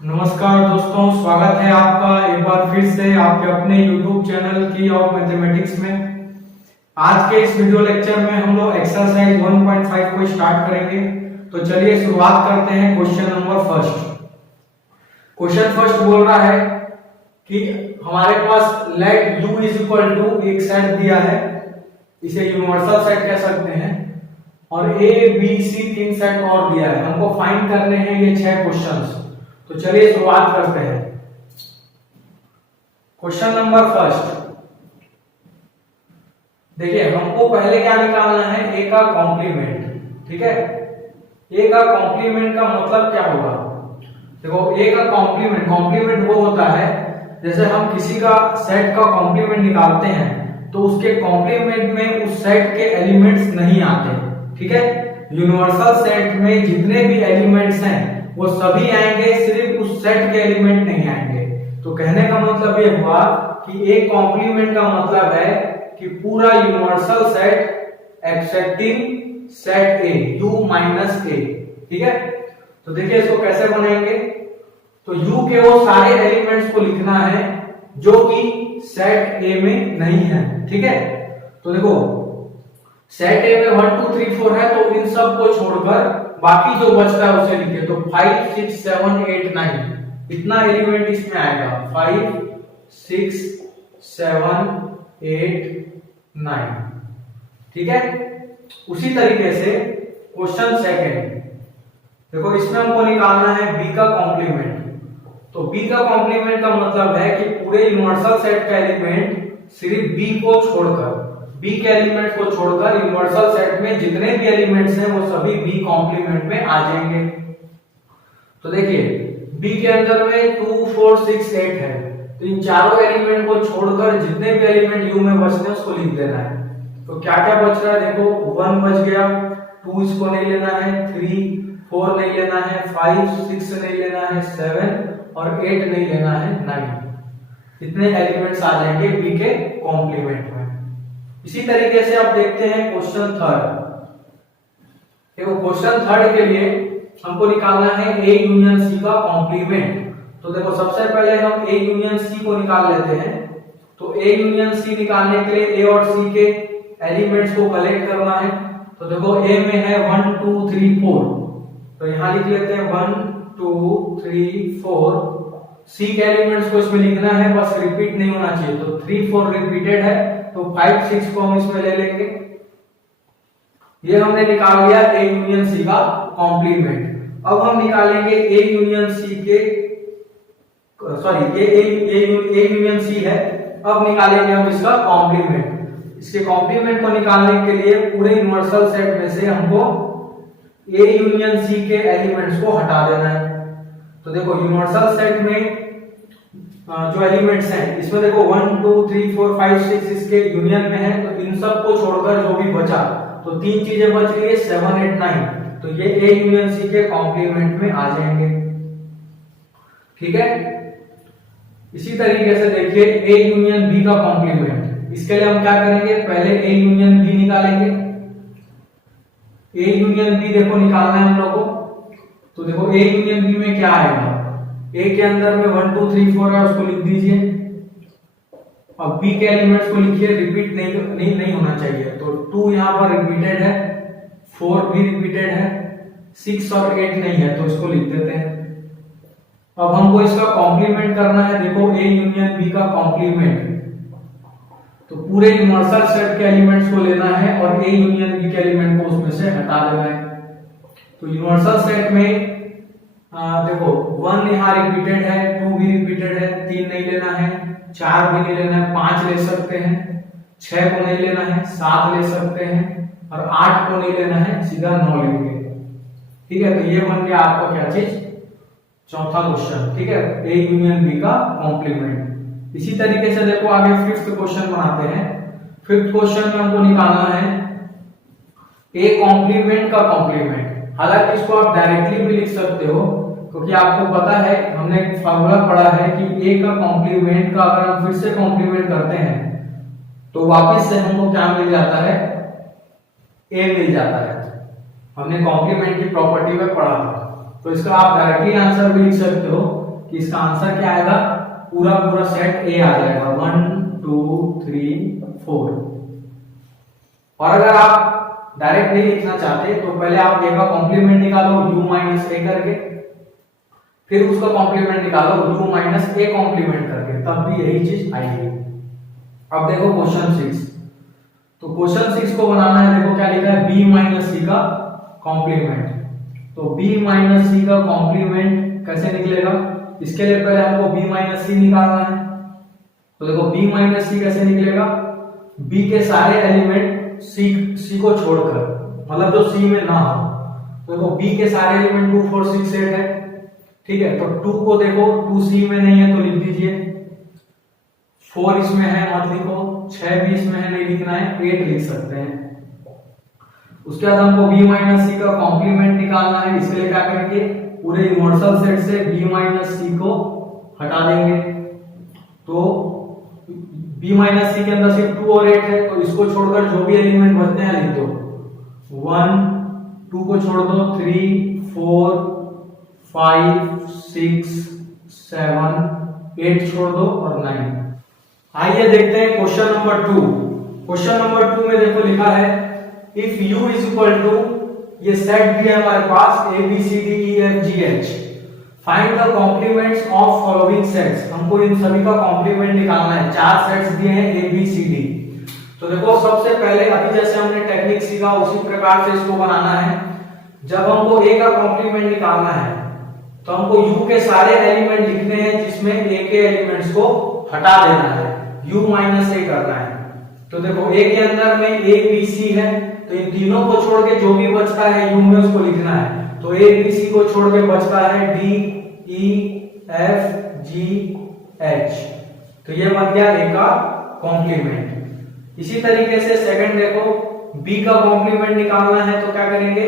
नमस्कार दोस्तों, स्वागत है आपका एक बार फिर से आपके अपने YouTube चैनल की ऑफ मैथमेटिक्स में। आज के इस वीडियो लेक्चर में हम लोग एक्सरसाइज 1.5 को स्टार्ट करेंगे। तो चलिए शुरुआत करते हैं question number first. Question first बोल रहा है कि हमारे पास let u is equal to एक सेट दिया है, इसे यूनिवर्सल सेट कह सकते हैं, और a b c तीन सेट और दिया है। हमको फाइंड करने हैं ये 6 क्वेश्चंस। तो चलिए शुरुआत करते हैं। क्वेश्चन नंबर फर्स्ट, देखिए हमको पहले क्या निकालना है, ए का कॉम्प्लीमेंट। ठीक है, ए का कॉम्प्लीमेंट का मतलब क्या होगा? देखो ए का कॉम्प्लीमेंट वो होता है जैसे हम किसी का सेट का कॉम्प्लीमेंट निकालते हैं तो उसके कॉम्प्लीमेंट में उस सेट के एलिमेंट्स नहीं आते। ठीक है, यूनिवर्सल सेट में जितने भी एलिमेंट्स हैं वो सभी आएंगे, सिर्फ उस सेट के एलिमेंट नहीं आएंगे। तो कहने का मतलब ये हुआ कि एक कॉम्प्लीमेंट का मतलब है कि पूरा universal set excepting set A u minus A. ठीक है, तो देखिए इसको कैसे बनाएंगे। तो u के वो सारे एलिमेंट्स को लिखना है जो कि सेट ए में नहीं है। ठीक है, तो देखो सेट ए में 1 2 3 4 है, तो इन सब को छोड़कर बाकी जो बचता है उसे लिखिए। तो 5 6 7 8 9 इतना एलिमेंट इसमें आएगा। 5 6 7 8 9। ठीक है, उसी तरीके से क्वेश्चन सेकंड, देखो इसमें हमको निकालना है b का कॉम्प्लीमेंट। तो b का कॉम्प्लीमेंट का मतलब है कि पूरे यूनिवर्सल सेट का एलिमेंट सिर्फ b को छोड़कर, b के एलिमेंट को छोड़कर यूनिवर्सल सेट में जितने भी एलिमेंट्स हैं वो सभी b कॉम्प्लीमेंट में आ जाएंगे। तो देखिए b के अंदर में 2 4 6 8 है, तो इन चारों एलिमेंट को छोड़कर जितने भी एलिमेंट u में बचते हैं उसको लिख देना है। तो क्या क्या बच रहा है, देखो 1 बच गया, 2 इसको नहीं लेना है, 3 4 नहीं लेना है, 5 6 नहीं लेना है, 7 और 8 नहीं लेना है, 9। इतने एलिमेंट्स आ जाएंगे b के कॉम्प्लीमेंट में। इसी तरीके से आप देखते हैं क्वेश्चन थर्ड। देखो क्वेश्चन थर्ड के लिए हमको निकालना है a यूनियन c का कॉम्प्लीमेंट। तो देखो सबसे पहले हम a यूनियन c को निकाल लेते हैं। तो a यूनियन c निकालने के लिए a और c के एलिमेंट्स को कलेक्ट करना है। तो देखो a में है 1 2 3 4, तो यहां लिख लेते हैं 1 2 3 4। c के एलिमेंट्स को इसमें लिखना है, बस रिपीट नहीं होना चाहिए। तो 3 4 रिपीटेड है, तो 5 6 को हम इसमें ले लेंगे। ये हमने निकाल लिया a यूनियन c का कॉम्प्लीमेंट। अब हम निकालेंगे a यूनियन c के, सॉरी ये a यूनियन c है, अब निकालेंगे हम इसका कॉम्प्लीमेंट। इसके कॉम्प्लीमेंट को निकालने के लिए पूरे यूनिवर्सल सेट में से हमको a यूनियन c के एलिमेंट्स को हटा देना है। तो देखो यूनिवर्सल सेट में जो एलिमेंट्स हैं इसमें देखो 1 2 3 4 5 6 इसके यूनियन में है, तो इन सब को छोड़कर जो भी बचा तो तीन चीजें बच गई 7 8 9, तो ये a यूनियन c के कॉम्प्लीमेंट में आ जाएंगे। ठीक है, इसी तरीके से देखिए a यूनियन b का कॉम्प्लीमेंट। इसके लिए हम क्या करेंगे, पहले a यूनियन b निकालेंगे। a यूनियन b देखो निकालना है हम लोग को। तो देखो a यूनियन b में क्या आएगा, a के अंदर में 1 2 3 4 है, उसको लिख दीजिए। अब b के एलिमेंट्स को लिखिए, रिपीट नहीं होना चाहिए। तो 2 यहां पर रिपीटेड है, 4 भी रिपीटेड है, 6 और 8 नहीं है, तो इसको लिख देते हैं। अब हमको इसका कॉम्प्लीमेंट करना है। देखो a यूनियन b का कॉम्प्लीमेंट, तो पूरे यूनिवर्सल सेट के एलिमेंट्स को लेना है और a यूनियन b के एलिमेंट को उसमें से हटा देना है। तो यूनिवर्सल सेट में देखो 1 यहाँ रिपीटेड है, 2 भी रिपीटेड है, 3 नहीं लेना है, 4 भी नहीं लेना है, 5 ले सकते हैं, 6 को नहीं लेना है, 7 ले सकते हैं और 8 को नहीं लेना है, सीधा 9 लेंगे। ठीक है, तो ये बन गया आपका क्या चीज, चौथा क्वेश्चन। ठीक है, a यूनियन b का कॉम्प्लीमेंट। इसी तरीके से देखो आगे फिफ्थ क्वेश्चन बनाते हैं। फिफ्थ क्वेश्चन में हमको निकालना है a कॉम्प्लीमेंट का कॉम्प्लीमेंट। हालांकि इसको आप डायरेक्टली भी लिख सकते हो, क्योंकि आपको पता है हमने एक फार्मूला पढ़ा है कि a का कॉम्प्लीमेंट का अगर हम फिर से कॉम्प्लीमेंट करते हैं तो वापस से हमको क्या मिल जाता है, a मिल जाता है। हमने कॉम्प्लीमेंट की प्रॉपर्टी में पढ़ा था। तो इसका आप डायरेक्टली आंसर भी लिख सकते हो कि इसका आंसर क्या आएगा, पूरा पूरा सेट ए आ जाएगा 1 2 3 4। और अगर आप डायरेक्ट नहीं लिखना चाहते तो पहले आप ए का कॉम्प्लीमेंट निकालो u माइनस ए करके, फिर उसका कॉम्प्लीमेंट निकालो u माइनस ए कॉम्प्लीमेंट करके, तब भी यही चीज आएगी। अब देखो क्वेश्चन 6, तो क्वेश्चन 6 को बनाना है, देखो क्या लिखा है, b माइनस सी का कॉम्प्लीमेंट। तो b माइनस सी का कॉम्प्लीमेंट कैसे निकलेगा, इसके लिए पहले हमको b माइनस सी निकालना है। तो देखो b माइनस सी कैसे निकलेगा, b के सारे एलिमेंट c को छोड़कर, मतलब जो c में ना हो। तो देखो b के सारे एलिमेंट 2 4 6 8 है, ठीक है। तो 2 को देखो 2 c में नहीं है तो लिख दीजिए, 4 इसमें है मत लिखो, 6 भी इसमें है नहीं लिखना है, 8 लिख सकते हैं। उसके बाद हमको b माइनस सी का कॉम्प्लीमेंट निकालना है, इसके लिए क्या करेंगे, पूरे यूनिवर्सल सेट से b माइनस सी को हटा देंगे। तो b माइनस सी के अंदर सिर्फ 2 और 8 है, तो इसको छोड़कर जो भी एलिमेंट बचते हैं लिख दो, 1 2 को छोड़ दो, 3 4 5 6 7 8 छोड़ दो और 9। आइए देखते हैं क्वेश्चन नंबर 2। क्वेश्चन नंबर 2 में देखो लिखा है, if u is equal to, ये सेट भी है हमारे पास a b c d e f g h, find the complements of following sets. हमको इन सभी का कॉम्प्लीमेंट निकालना है, 4 सेट्स दिए हैं a b c d। तो देखो सबसे पहले अभी जैसे हमने टेक्निक सीखा उसी प्रकार से इसको बनाना है। जब हमको a का कॉम्प्लीमेंट निकालना है तो हमको u के सारे एलिमेंट लिखने हैं जिसमें a के एलिमेंट्स को हटा देना है, u माइनस a करना है। तो देखो a के अंदर में a b c है, तो इन तीनों को छोड़ के जो भी बचता है u में उसको लिखना है। तो a b c को छोड़ के बचता है d e f g h, तो ये बन गया a का कॉम्प्लीमेंट। इसी तरीके से सेकंड देखो, b का कॉम्प्लीमेंट निकालना है तो क्या करेंगे,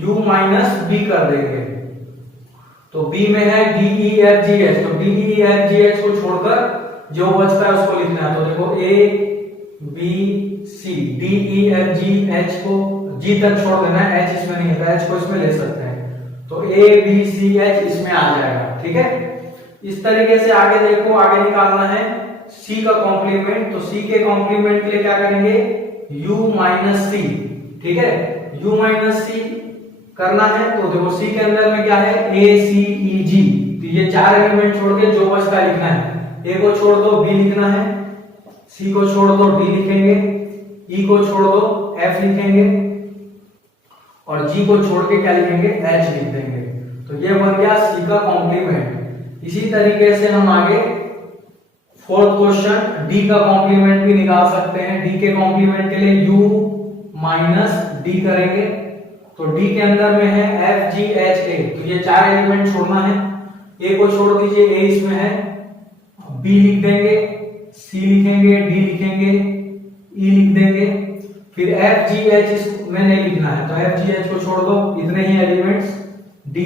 u माइनस b कर देंगे। तो b में है d e f g h, तो d e f g h को छोड़कर जो बचता है उसको लिखना है। तो देखो a b c d e f g h को g तक छोड़ देना है, h इसमें नहीं है, h को इसमें ले सकते हैं। तो a b c h इसमें आ जाएगा, ठीक है। इस तरीके से आगे देखो, आगे निकालना है c का कॉम्प्लीमेंट। तो c के कॉम्प्लीमेंट के लिए क्या करेंगे, u माइनस c, ठीक है। u माइनस c करना है तो देखो c के अंदर में क्या है, a c e g, तो ये 4 एलिमेंट छोड़ के जो बचता लिखना है, a को छोड़ दो b लिखना है, c को छोड़ दो d लिखेंगे, e को छोड़ दो f लिखेंगे और g को छोड़ के क्या लिखेंगे, h लिख देंगे। तो ये बन गया c का कॉम्प्लीमेंट। इसी तरीके से हम आगे फोर्थ क्वेश्चन d का कॉम्प्लीमेंट भी निकाल सकते हैं। d के कॉम्प्लीमेंट के लिए u माइनस d करेंगे। तो d के अंदर में है f g h a, तो ये 4 एलिमेंट छोड़ना है, a को छोड़ दीजिए, a इसमें है, b लिख देंगे, c लिखेंगे, d लिखेंगे, e लिख देंगे, फिर f g h इसमें नहीं लिखना है, तो f g h को छोड़ दो, इतने ही एलिमेंट्स d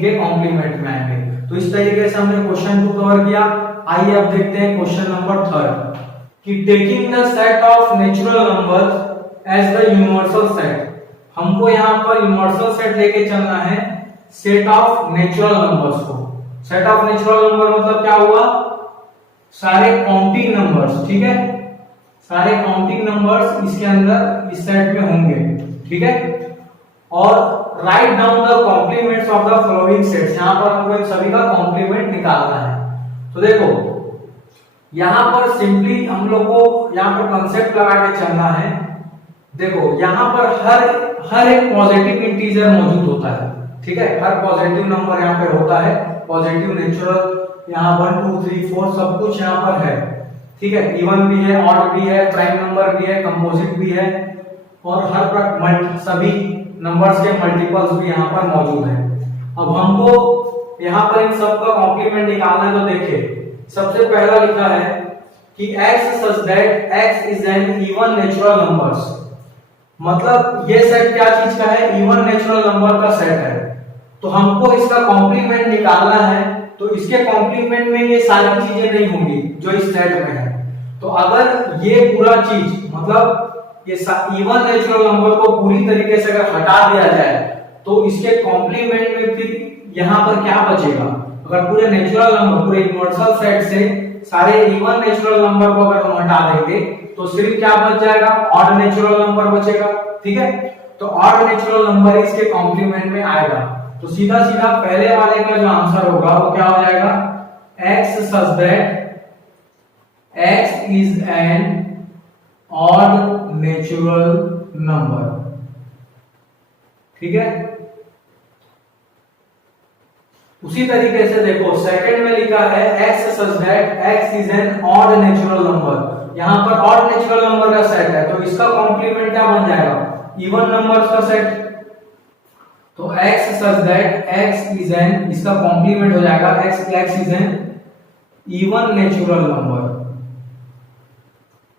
के कॉम्प्लीमेंट में आएंगे। तो इस तरीके से हमने क्वेश्चन 2 कवर किया। आइए अब देखते हैं क्वेश्चन नंबर 3 कि taking the set of natural numbers as the universal set. हमको यहाँ पर यूनिवर्सल सेट लेके चलना है सेट ऑफ नेचुरल नंबर्स को। सेट ऑफ नेचुरल नंबर मतलब क्या हुआ, सारे काउंटिंग नंबर्स, ठीक है, सारे काउंटिंग नंबर्स इसके अंदर इस सेट में होंगे, ठीक है। और write down the complements of the following sets, यहाँ पर हमको इन सभी का कॉम्प्लीमेंट निकालना है। तो देखो यहाँ पर सिंपली हम लोग को यहाँ पर कंसेप्ट लगा के चलना है। देखो यहाँ पर हर एक पॉजिटिव इंटीजर मौजूद होता है, ठीक है, हर पॉजिटिव नंबर यहाँ पे होता है, पॉजिटिव नेचुरल, यहाँ 1 2 3 4 सब कुछ यहाँ पर है, ठीक है। इवन भी है, ऑड भी है, प्राइम नंबर भी है, कंपोजिट भी है, और हर सभी नंबर्स के मल्टीपल्स भी यहाँ पर मौजूद है। अब हमको यहाँ पर इन सब का कॉम्प्लीमेंट निकालना है। तो देखिए सबसे पहला लिखा है कि x such that x is an even natural numbers, मतलब ये सेट क्या चीज का है, इवन नेचुरल नंबर का सेट है। तो हमको इसका कॉम्प्लीमेंट निकालना है, तो इसके कॉम्प्लीमेंट में ये सारी चीजें नहीं होंगी जो इस सेट में है। तो अगर ये पूरा चीज मतलब ये इवन नेचुरल नंबर को पूरी तरीके से अगर हटा दिया जाए तो इसके कॉम्प्लीमेंट में फिर यहाँ पर क्या बचेगा, अगर पूरे नेचुरल नंबर, पूरे यूनिवर्सल सेट से सारे इवन नेचुरल नंबर को अगर हम हटा देंगे तो सिर्फ क्या बच जाएगा, ऑड नेचुरल नंबर बचेगा। ठीक है, तो ऑड नेचुरल नंबर इसके कॉम्प्लीमेंट में आएगा। तो सीधा सीधा पहले वाले का जो आंसर होगा वो क्या हो जाएगा, x such that x is an odd natural number। ठीक है, उसी तरीके से देखो सेकंड में लिखा है x such that x is an odd natural number। यहां पर odd natural number का सेट है तो इसका कॉम्प्लीमेंट क्या बन जाएगा, इवन नंबर्स का सेट। तो x such that x is an, इसका कॉम्प्लीमेंट हो जाएगा x is an even natural number.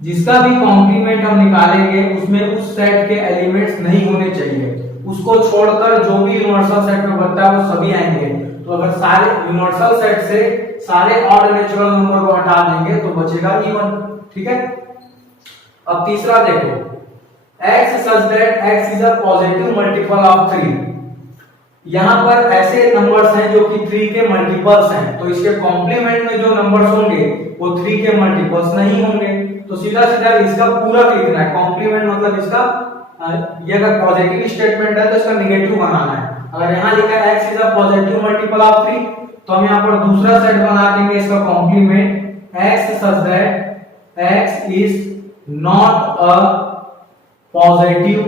जिसका भी कॉम्प्लीमेंट हम निकालेंगे उसमें उस सेट के एलिमेंट्स नहीं होने चाहिए, उसको छोड़कर जो भी यूनिवर्सल सेट में बनता है वो सभी आएंगे। तो अगर सारे यूनिवर्सल सेट से सारे ऑड नेचुरल नंबर को हटा देंगे तो बचेगा इवन। ठीक है, अब तीसरा देखो, x such that x is a positive multiple of 3। यहां पर ऐसे नंबर्स हैं जो कि 3 के मल्टीपल्स हैं, तो इसके कॉम्प्लीमेंट में जो नंबर्स होंगे वो 3 के मल्टीपल्स नहीं होंगे। तो सीधा सीधा इसका पूरा लिखना है, कॉम्प्लीमेंट मतलब इसका ये अगर पॉजिटिव स्टेटमेंट है तो इसका नेगेटिव बनाना है। अगर यहाँ लिखा है x is a positive multiple of 3 तो हम यहाँ पर दूसरा सेट बना देंगे इसका complement x such that x is not a positive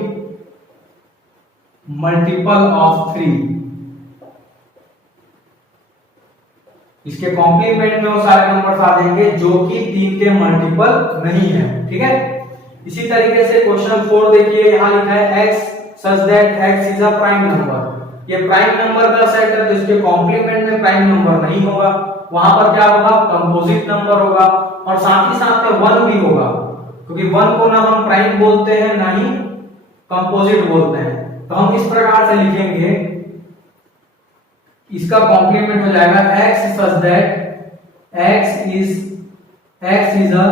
multiple of 3। इसके कॉम्प्लीमेंट में वो सारे नंबर्स आ जाएंगे जो कि 3 के मल्टीपल नहीं है। ठीक है, इसी तरीके से क्वेश्चन 4 देखिए, यहां लिखा है x such that x is a prime number। ये प्राइम नंबर का सेट है तो इसके कॉम्प्लीमेंट में प्राइम नंबर नहीं होगा, वहां पर क्या होगा, कंपोजिट नंबर होगा और साथ ही साथ में 1 भी होगा, क्योंकि 1 को ना हम प्राइम बोलते हैं ना ही कंपोजिट बोलते हैं। तो हम इस प्रकार से लिखेंगे, इसका कॉम्प्लीमेंट हो जाएगा x such that x is a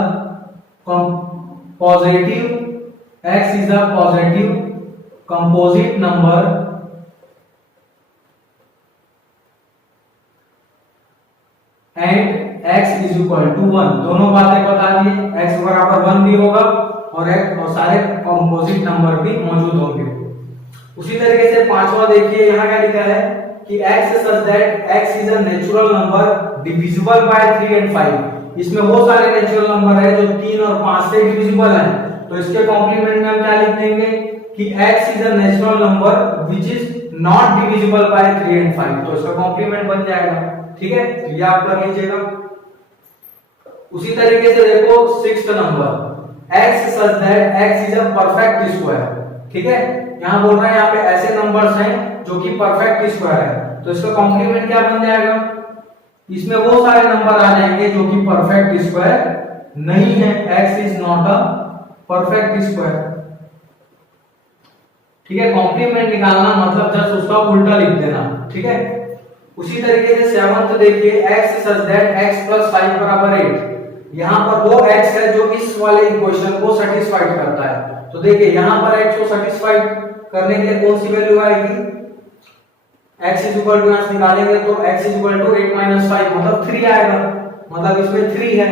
positive composite number and x is equal to 1। दोनों बातें बता दिए, x बराबर 1 भी होगा और सारे कंपोजिट नंबर भी मौजूद होंगे। उसी तरीके से पांचवा देखिए, यहाँ क्या लिखा है कि x such that x is a natural number divisible by 3 and 5। इसमें वो सारे नेचुरल नंबर है जो 3 और 5 से डिविजिबल हैं, तो इसके कॉम्प्लीमेंट में हम क्या लिख देंगे कि x is a natural number which is not divisible by 3 and 5। तो इसका कॉम्प्लीमेंट बन जाएगा। ठीक है, तो ये आप कर लीजिएगा। उसी तरीके से देखो 6th number, x such that x is a perfect square। ठीक है, यहाँ बोल रहा है यहाँ पे ऐसे नंबर्स हैं जो कि परफेक्ट स्क्वायर है, तो इसका कॉम्प्लीमेंट क्या बन जाएगा, इसमें वो सारे नंबर आ जाएंगे जो कि परफेक्ट स्क्वायर नहीं है। x is not a perfect square. ठीक है, कॉम्प्लीमेंट निकालना मतलब जस्ट उसका उल्टा लिख देना। ठीक है, उसी तरीके से 7th देखिए, x such that x + 5 = 8। यहाँ पर वो x है जो इस वाले इक्वेशन को सेटिस्फाइड करता है। तो देखिए यहाँ पर x को सेटिस्फाइड करने के लिए कौन सी वैल्यू आएगी, x = निकालेंगे तो x = 8 - 5 मतलब 3 आएगा, मतलब इसमें 3 है।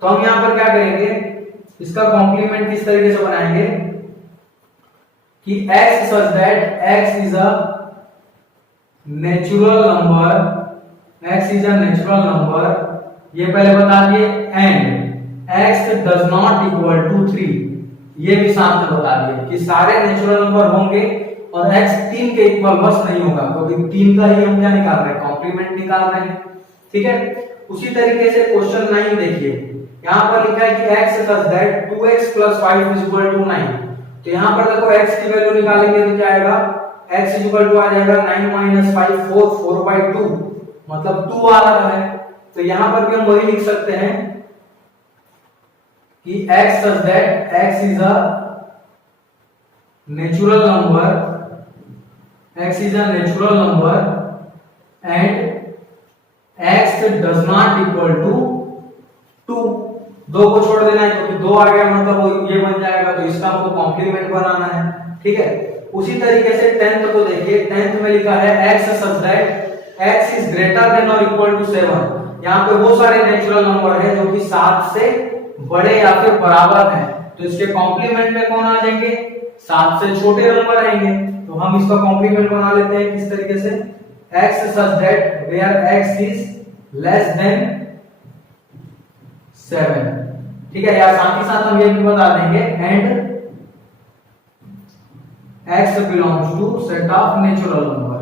तो हम यहाँ पर क्या करेंगे, इसका कॉम्प्लीमेंट किस तरीके से बनाएंगे कि x such that x is a natural number, x is a natural number, ये पहले बता दिए, and x does not equal to 3, ये भी साथ में बता दिए कि सारे नेचुरल नंबर होंगे और x 3 के इक्वल बस नहीं होगा, क्योंकि 3 का ही हम क्या निकाल रहे हैं, कॉम्प्लीमेंट निकाल रहे हैं। ठीक है, उसी तरीके से क्वेश्चन 9 देखिए, यहाँ पर लिखा है कि x such that 2x + 5 = 9। तो यहाँ पर देखो x की वैल्यू निकालेंगे तो क्या आएगा, x = आ जाएगा 9 - 5 4/2 मतलब 2 आ रहा है। तो यहाँ पर भी हम वही लिख सकते हैं कि x such that x is a natural number, x is a natural number and x does not equal to 2। 2 को छोड़ देना है क्योंकि 2 आ गया मतलब ये बन जाएगा, तो इसका हमको कॉम्प्लीमेंट बनाना है। ठीक है, उसी तरीके से 10th को देखिए, 10th में लिखा है x such that x is greater than और इक्वल टू 7, यहाँ पे वो सारे नेचुरल नंबर है जो कि 7 से बड़े या फिर बराबर हैं, तो इसके कॉम्प्लीमेंट में कौन आ जाएंगे, 7 से छोटे नंबर आएंगे। तो हम इसका कॉम्प्लीमेंट बना लेते हैं किस तरीके से, x such that where x is less than 7, ठीक है। या साथ ही साथ हम ये भी बता देंगे and x belongs to set of natural number,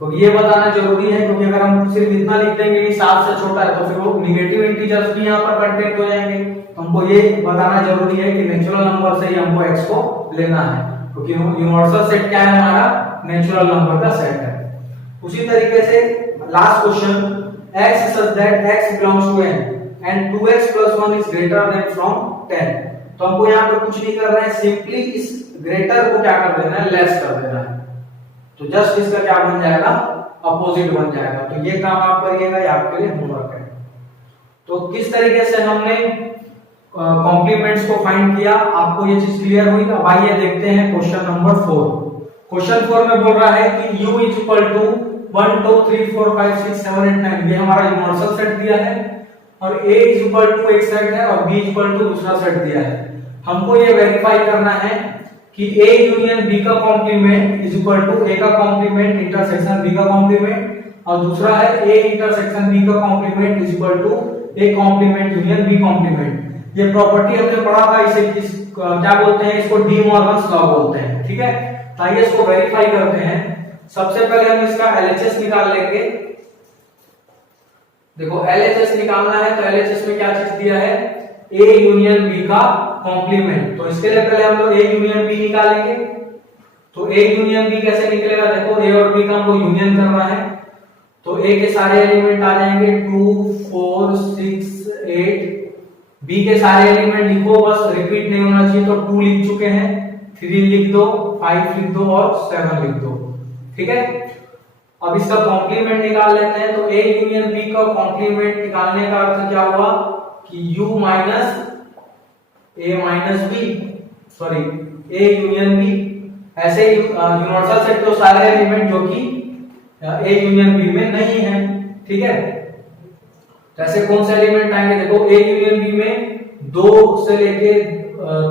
तो ये बताना जरूरी है क्योंकि अगर हम सिर्फ इतना लिख देंगे कि 7 से छोटा है तो फिर वो निगेटिव इंटीजर्स भी यहाँ पर कंटेंट हो जाएंगे। तो हमको ये बताना जरूरी है कि नेचुरल नंबर से ही हमको x को लेना है, क्योंकि यूनिवर्सल सेट क्या है, हमारा नेचुरल नंबर का सेट है। उसी तरीके से last question, x such that x belongs to n and 2x plus 1 is greater than from 10, तो हमको यहाँ पे कुछ नहीं कर रहे हैं, सिंपली इस ग्रेटर को क्या कर देना है, लेस कर देना है। तो जस्ट इसका क्या बन जाएगा, अपोजिट बन जाएगा। तो ये काम आप करिएगा, ये आपके लिए होमवर्क है। तो किस तरीके से हमने कॉम्प्लीमेंट्स को फाइंड किया, आपको ये चीज क्लियर हुई। अब आइए देखते हैं क्वेश्चन नंबर 4। क्वेश्चन 4 में बोल रहा है कि u इज इक्वल टू 1 2 3 4 5 6 7 8 9, ये हमारा यूनिवर्सल सेट दिया है, और a इज इक्वल टू एक सेट है और b इक्वल टू दूसरा सेट दिया है। हमको ये वेरीफाई करना है कि a यूनियन b का complement is equal to a का कॉम्प्लीमेंट इंटरसेक्शन b का कॉम्प्लीमेंट, और दूसरा है a इंटरसेक्शन b का complement is equal to a complement union b complement. ये प्रॉपर्टी हमने पढ़ा था, इसे क्या बोलते हैं, इसको डी मॉर्गन्स लॉ बोलते हैं, ठीक है। तो आइए इसको वेरीफाई करते हैं। सबसे पहले हम इसका LHS निकाल लेंगे। देखो LHS निकालना है तो LHS में क्या चीज दिया है, a यूनियन b का कॉम्प्लीमेंट। तो इसके लिए पहले हम लोग a यूनियन b निकालेंगे। तो a यूनियन b कैसे निकलेगा, देखो a और b का हमको यूनियन करना है, तो a के सारे एलिमेंट आ जाएंगे 2 4 6 8, b के सारे एलिमेंट लिखो, बस रिपीट नहीं होना चाहिए। तो 2 लिख चुके हैं, 3 लिख दो, 5 लिख दो और 7 लिख दो, ठीक है। अब इसका कॉम्प्लीमेंट निकाल लेते हैं। तो a यूनियन b का कॉम्प्लीमेंट निकालने का अर्थ क्या हुआ कि u minus a minus b, sorry a union b। ऐसे यूनिवर्सल सेट तो सारे एलिमेंट जो कि a यूनियन b में नहीं है, ठीक है। तो ऐसे कौन से एलिमेंट आएंगे, देखो a यूनियन b में 2 से लेके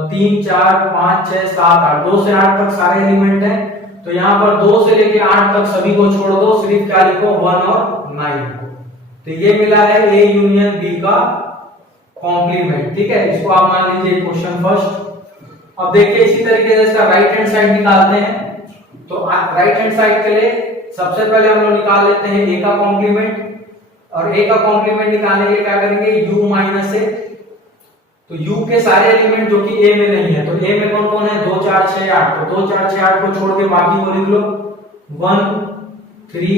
3 4 5 6 7 8, 2 से 8 तक सारे एलिमेंट हैं। तो यहाँ पर 2 से लेके 8 तक सभी को छोड़ दो, सिर्फ क्या लिखो 1 और 9 लिखो। तो ये मिला है a यूनियन b का कॉम्प्लीमेंट, ठीक है। इसको आप मान लीजिए क्वेश्चन फर्स्ट। अब देखिए इसी तरीके से इसका राइट हैंड साइड निकालते हैं। तो राइट हैंड साइड के लिए सबसे पहले हम लोग निकाल लेते हैं a का कॉम्प्लीमेंट, और a का कॉम्प्लीमेंट निकालने के लिए क्या करेंगे, u माइनस a। तो u के सारे एलिमेंट जो कि a में नहीं है, तो a में कौन कौन है, 2 4 6 8, तो 2 4 6 8 को छोड़ के बाकी को लिख लो 1 3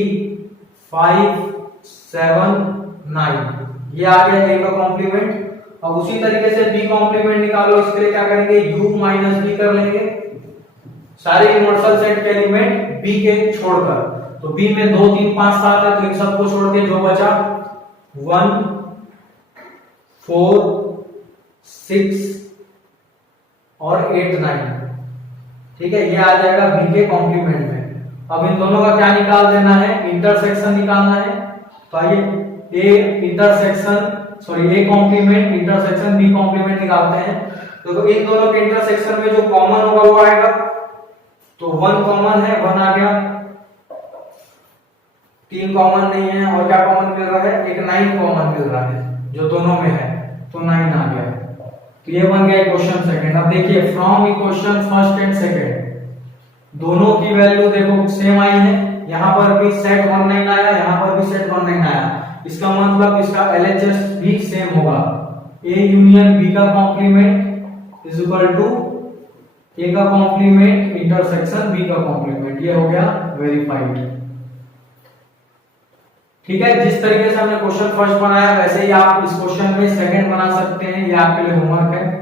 5 7 9, ये आ गया a का कॉम्प्लीमेंट। अब उसी तरीके से b कॉम्प्लीमेंट निकालो, इसके लिए क्या करेंगे, u माइनस b कर लेंगे, सारे यूनिवर्सल सेट के एलिमेंट b के छोड़कर। तो b में 2 3 5 7 है, तो इन सबको छोड़ के जो बचा 1 4 6 और 8 9, ठीक है। ये आ जाएगा b के कॉम्प्लीमेंट में। अब इन दोनों का क्या निकाल देना है, इंटरसेक्शन निकालना है। तो आइए a intersection sorry a complement intersection b complement निकालते हैं। तो इन दोनों के इंटरसेक्शन में जो कॉमन होगा वो आएगा, तो 1 कॉमन है, 1 आ गया, 3 कॉमन नहीं है, और क्या कॉमन मिल रहा है, एक 9 कॉमन मिल रहा है जो दोनों में है, तो 9 आ गया। तो ये बन गया क्वेश्चन सेकंड। अब देखिए from equation first and second दोनों की वैल्यू देखो सेम आई है, यहाँ पर भी सेट 19 आया, यहाँ पर भी सेट 19 आया। इसका मतलब इसका LHS भी सेम होगा, a यूनियन b का complement is equal to a का कॉम्प्लीमेंट इंटरसेक्शन b का कॉम्प्लीमेंट। ये हो गया वेरीफाइड, ठीक है। जिस तरीके से हमने क्वेश्चन फर्स्ट बनाया वैसे ही आप इस क्वेश्चन में सेकंड बना सकते हैं, ये आपके लिए होमवर्क है।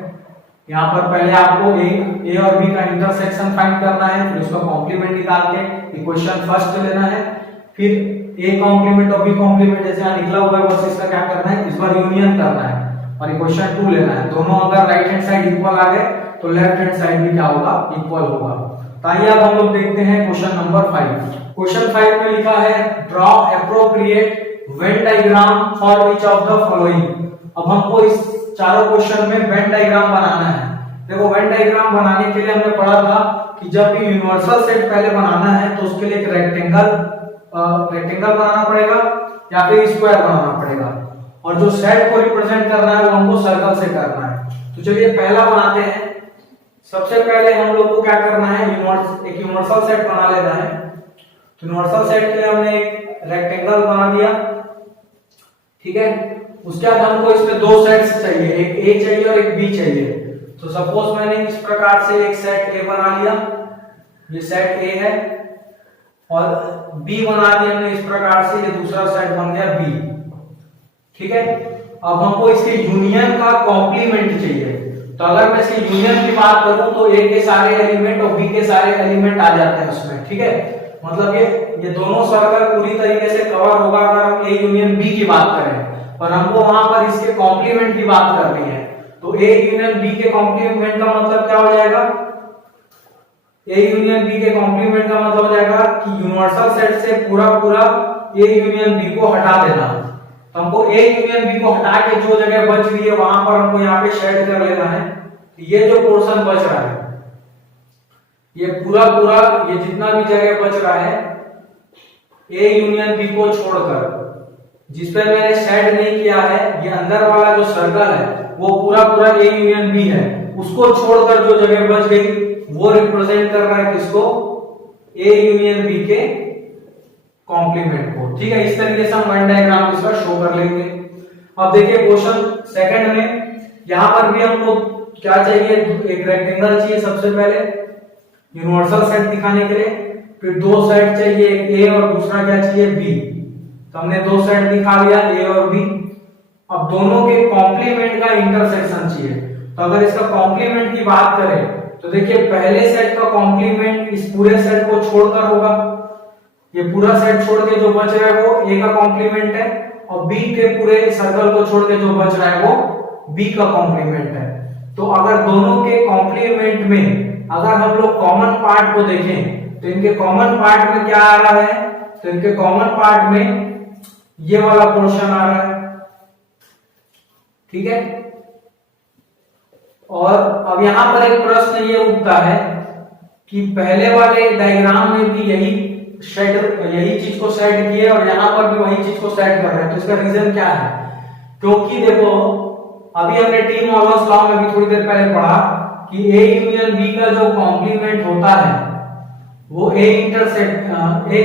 यहाँ पर पहले आपको a और b का इंटरसेक्शन फाइंड करना है, फिर उसका कॉम्प्लीमेंट निकाल के इक्वेशन फर्स्ट लेना है, फिर a कॉम्प्लीमेंट और b कॉम्प्लीमेंट जैसे यहाँ निकला हुआ है बस इसका क्या करना है, इस बार यूनियन करना है और इक्वेशन 2 लेना है। दोनों अगर राइट हैंड साइड इक्वल आ गए तो लेफ्ट हैंड साइड भी क्या होगा, इक्वल होगा। तो आइए अब हम लोग देखते हैं क्वेश्चन नंबर 5। क्वेश्चन 5 में लिखा है draw appropriate Venn diagram for each of the following. अब हमको इस चारों क्वेश्चन में वेन डायग्राम बनाना है। देखो वेन डायग्राम बनाने के लिए हमने पढ़ा था कि जब भी यूनिवर्सल सेट पहले बनाना है तो उसके लिए एक रेक्टेंगल बनाना पड़ेगा या फिर स्क्वायर बनाना पड़ेगा, और जो सेट को रिप्रेजेंट करना है वो हमको सर्कल से करना है। तो चलिए पहला बनाते हैं। सबसे पहले हम लोग को क्या करना है, एक यूनिवर्सल सेट बना लेना है। तो यूनिवर्सल सेट के लिए हमने एक रेक्टेंगल बना दिया, ठीक है। उसके बाद हमको इसमें दो सेट्स चाहिए, एक ए चाहिए और एक बी चाहिए। तो सपोज मैंने इस प्रकार से एक सेट ए बना लिया, ये सेट ए है, और बी बना दिया हमने इस प्रकार से, ये दूसरा सेट बन गया बी, ठीक है। अब हमको इसके यूनियन का कॉम्प्लीमेंट चाहिए। तो अगर मैं इसकी यूनियन की बात करूं तो ए के सारे एलिमेंट और बी के सारे एलिमेंट आ जाते हैं उसमें, ठीक है। मतलब ये दोनों सर्कल पूरी तरीके से कवर होगा अगर हम ए यूनियन बी की बात करें, पर हमको वहां पर इसके कॉम्प्लीमेंट की बात करनी है। तो ए यूनियन बी के कॉम्प्लीमेंट का मतलब क्या हो जाएगा, ए यूनियन बी के कॉम्प्लीमेंट का मतलब हो जाएगा कि यूनिवर्सल सेट से पूरा ए यूनियन बी को हटा देना। तो हमको ए यूनियन बी को हटा के जो जगह बच रही है वहां पर हमको यहाँ पे शेड कर लेना है। ये जो पोर्शन बच रहा है, ये पूरा ये जितना भी जगह बच रहा है ए यूनियन बी को छोड़कर, जिसपे मैंने शेड नहीं किया है, ये अंदर वाला जो सर्कल है वो पूरा ए यूनियन बी है, उसको छोड़कर जो जगह बच गई वो रिप्रेजेंट कर रहा है किसको, ए यूनियन बी के कॉम्प्लीमेंट को, ठीक है। इस तरीके से हम वेन डायग्राम इसका शो कर लेंगे। अब देखिए क्वेश्चन सेकंड में, यहां पर भी हमको क्या चाहिए, एक रेक्टेंगल चाहिए सबसे पहले यूनिवर्सल सेट दिखाने के लिए, फिर दो सेट चाहिए, एक ए और दूसरा क्या चाहिए बी। तो हमने दो सेट दिखा दिया ए और बी। अब दोनों के कॉम्प्लीमेंट का इंटरसेक्शन चाहिए। तो अगर इसका कॉम्प्लीमेंट की बात करें तो देखिए पहले सेट का कॉम्प्लीमेंट इस पूरे सेट को छोड़कर होगा, ये पूरा सेट छोड़ के जो बच रहा है वो ए का कॉम्प्लीमेंट है, और बी के पूरे सर्कल को छोड़ के जो बच रहा है वो बी का कॉम्प्लीमेंट है। तो अगर दोनों के कॉम्प्लीमेंट में अगर हम लोग कॉमन पार्ट को देखें तो इनके कॉमन पार्ट में क्या आ रहा है, तो इनके कॉमन पार्ट में ये वाला पोर्शन आ रहा है, ठीक है। और अब यहां पर एक प्रश्न ये उठता है कि पहले वाले डायग्राम में भी यही चीज को सेट किए और यहां पर भी वही चीज को सेट कर रहे हैं। तो इसका रीजन क्या है, क्योंकि देखो अभी हमने टी मॉर्गन्स लॉ में भी थोड़ी देर पहले पढ़ा कि ए यूनियन बी का जो कॉम्प्लीमेंट होता है वो A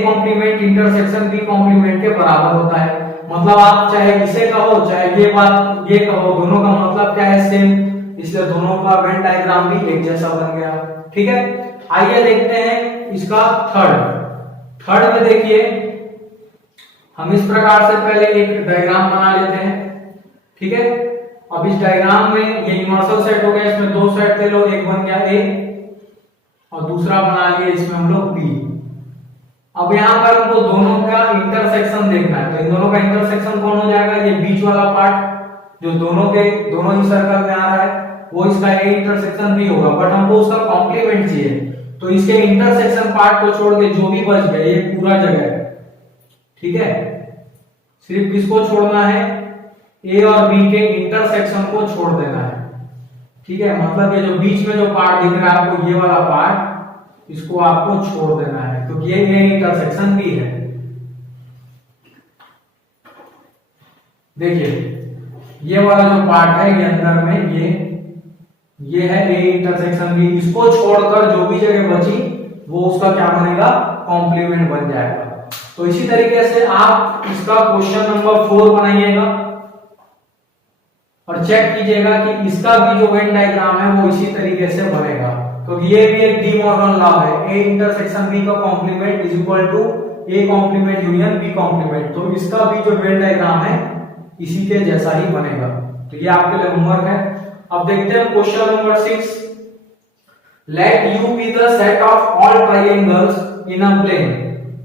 complement intersection B complement के बराबर होता है। मतलब आप चाहे इसे कहो चाहे ये कहो, दोनों का मतलब क्या है, सेम, इसलिए दोनों का वेन डायग्राम भी एक जैसा बन गया, ठीक है। आइए देखते हैं इसका थर्ड में देखिए हम इस प्रकार से पहले एक डायग्राम बना लेते हैं, ठीक है। अब इस डायग्राम में ये यूनिवर्सल सेट हो गया, इसमें दो सेट थे, लो एक बन गया ए और दूसरा बना लिया इसमें हम लोग बी। अब यहाँ पर हमको दोनों का इंटरसेक्शन देखना है। तो इन दोनों का इंटरसेक्शन कौन हो जाएगा, ये बीच वाला पार्ट जो दोनों ही सर्कल में आ रहा है वो इसका ए इंटरसेक्शन भी होगा, बट हमको उसका कॉम्प्लीमेंट चाहिए। तो इसके इंटरसेक्शन पार्ट को छोड़ के जो भी बच गया ये पूरा जगह है, ठीक है। सिर्फ किसको छोड़ना है, ए और बी के इंटरसेक्शन को छोड़ देना है, ठीक है। मतलब ये जो बीच में जो पार्ट दिख रहा है आपको, ये वाला पार्ट, इसको आपको छोड़ देना है क्योंकि ये इंटरसेक्शन भी है। देखिए ये वाला जो पार्ट है ये अंदर में ये है ए इंटरसेक्शन बी, इसको छोड़कर जो भी जगह बची वो उसका क्या बनेगा, कॉम्प्लीमेंट बन जाएगा। तो इसी तरीके से आप इसका क्वेश्चन नंबर 4 बनाइएगा और चेक कीजिएगा कि इसका भी जो वेन डायग्राम है वो इसी तरीके से बनेगा, क्योंकि ये भी एक डी मॉर्गन लॉ है, ए इंटरसेक्शन बी का complement is equal to A complement union B complement. तो इसका भी जो वेन डायग्राम है इसी के जैसा ही बनेगा। तो ये आपके लिए होमवर्क है। अब देखते हैं question number 6। Let U be the set of all triangles in a plane.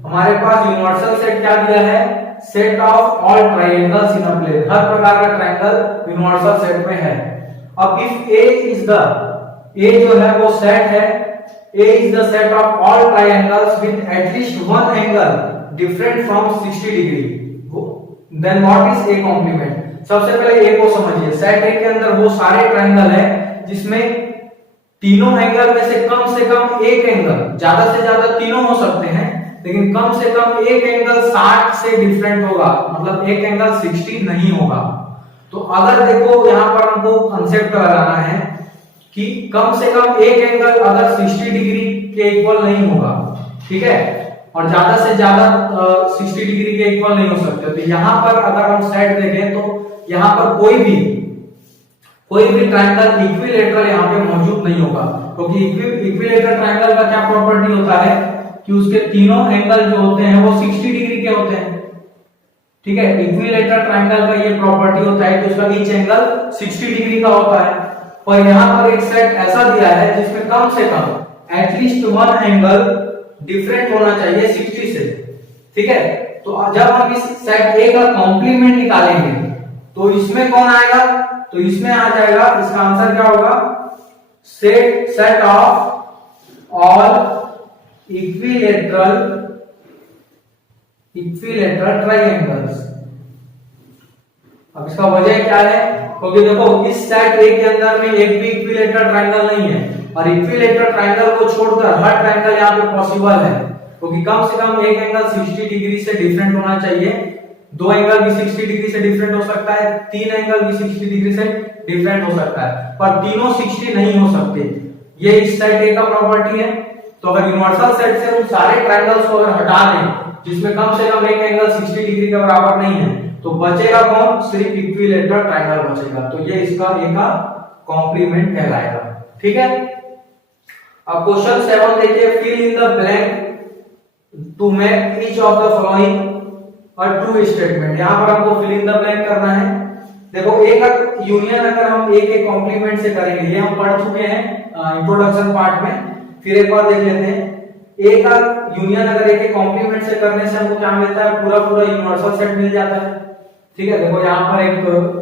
हमारे पास यूनिवर्सल सेट क्या दिया है, set of all triangles in a plane, हर प्रकार का ट्रायंगल यूनिवर्सल सेट में है। अब if A is the, A जो है वो सेट है A is the set of all triangles with at least one angle different from 60 degree. Then what is A complement? सबसे पहले A को समझिए। सेट A के अंदर वो सारे ट्रायंगल है जिसमें तीनों एंगल में से कम एक एंगल, ज्यादा से ज्यादा तीनों हो सकते हैं, लेकिन कम से कम एक एंगल 60 से डिफरेंट होगा, मतलब एक एंगल 60 नहीं होगा। तो अगर देखो यहाँ पर हमको कंसेप्ट लगाना है कि कम से कम एक एंगल अगर 60 डिग्री के इक्वल नहीं होगा, ठीक है, और ज्यादा से ज्यादा 60 डिग्री के इक्वल नहीं हो सकते, तो यहाँ पर अगर हम सेट देखें तो यहाँ पर कोई भी ट्रायंगल इक्विलैटरल यहाँ पे मौजूद नहीं होगा, क्योंकि इक्विलैटरल ट्रायंगल का क्या प्रॉपर्टी होता है कि उसके तीनों एंगल जो होते हैं वो 60 डिग्री के होते हैं, ठीक है। इक्विलैटरल ट्रायंगल का ये प्रॉपर्टी होता है कि उसका ईच एंगल 60 डिग्री का होता है। पर यहाँ पर एक सेट ऐसा दिया है जिसमें कम से कम एटलीस्ट वन एंगल डिफरेंट होना चाहिए 60 से, ठीक है। तो जब हम इस सेट ए का कॉम्प्लीमेंट निकालेंगे तो इसमें कौन आएगा, तो इसमें आ जाएगा, इसका आंसर क्या होगा, set of all equilateral triangles. अब इसका वजह क्या है, क्योंकि देखो इस सेट ए के अंदर में एक भी इक्विलैटरल ट्रायंगल नहीं है, और इक्विलैटरल ट्रायंगल को छोड़कर हर ट्रायंगल यहाँ पे पॉसिबल है, क्योंकि कम से कम एक एंगल 60 डिग्री से डिफरेंट होना चाहिए, दो एंगल भी 60 डिग्री से डिफरेंट हो सकता है, तीन एंगल भी 60 डिग्री से डिफरेंट हो सकता है, पर तीनों 60 नहीं हो सकते। ये इस सेट ए का प्रॉपर्टी है। तो अगर यूनिवर्सल सेट से हम सारे ट्रायंगल्स को अगर हटा दें जिसमें कम से कम एक एंगल 60 डिग्री के बराबर नहीं है, तो बचेगा कौन, सिर्फ इक्विलैटरल ट्रायंगल बचेगा। तो ये इसका ए का कॉम्प्लीमेंट कहलाएगा, ठीक है। अब क्वेश्चन 7 देखिए, fill in the blank to make each of the following और ट्रू स्टेटमेंट। यहां पर हमको फिल इन द ब्लैंक करना है। देखो ए का यूनियन अगर हम ए के कॉम्प्लीमेंट से करेंगे, ये हम पढ़ चुके हैं इंट्रोडक्शन पार्ट में, फिर एक बार देख लेते हैं। ए का यूनियन अगर ए के कॉम्प्लीमेंट से करने से हमको क्या मिलता है, पूरा यूनिवर्सल सेट मिल जाता है, ठीक है। देखो यहाँ पर एक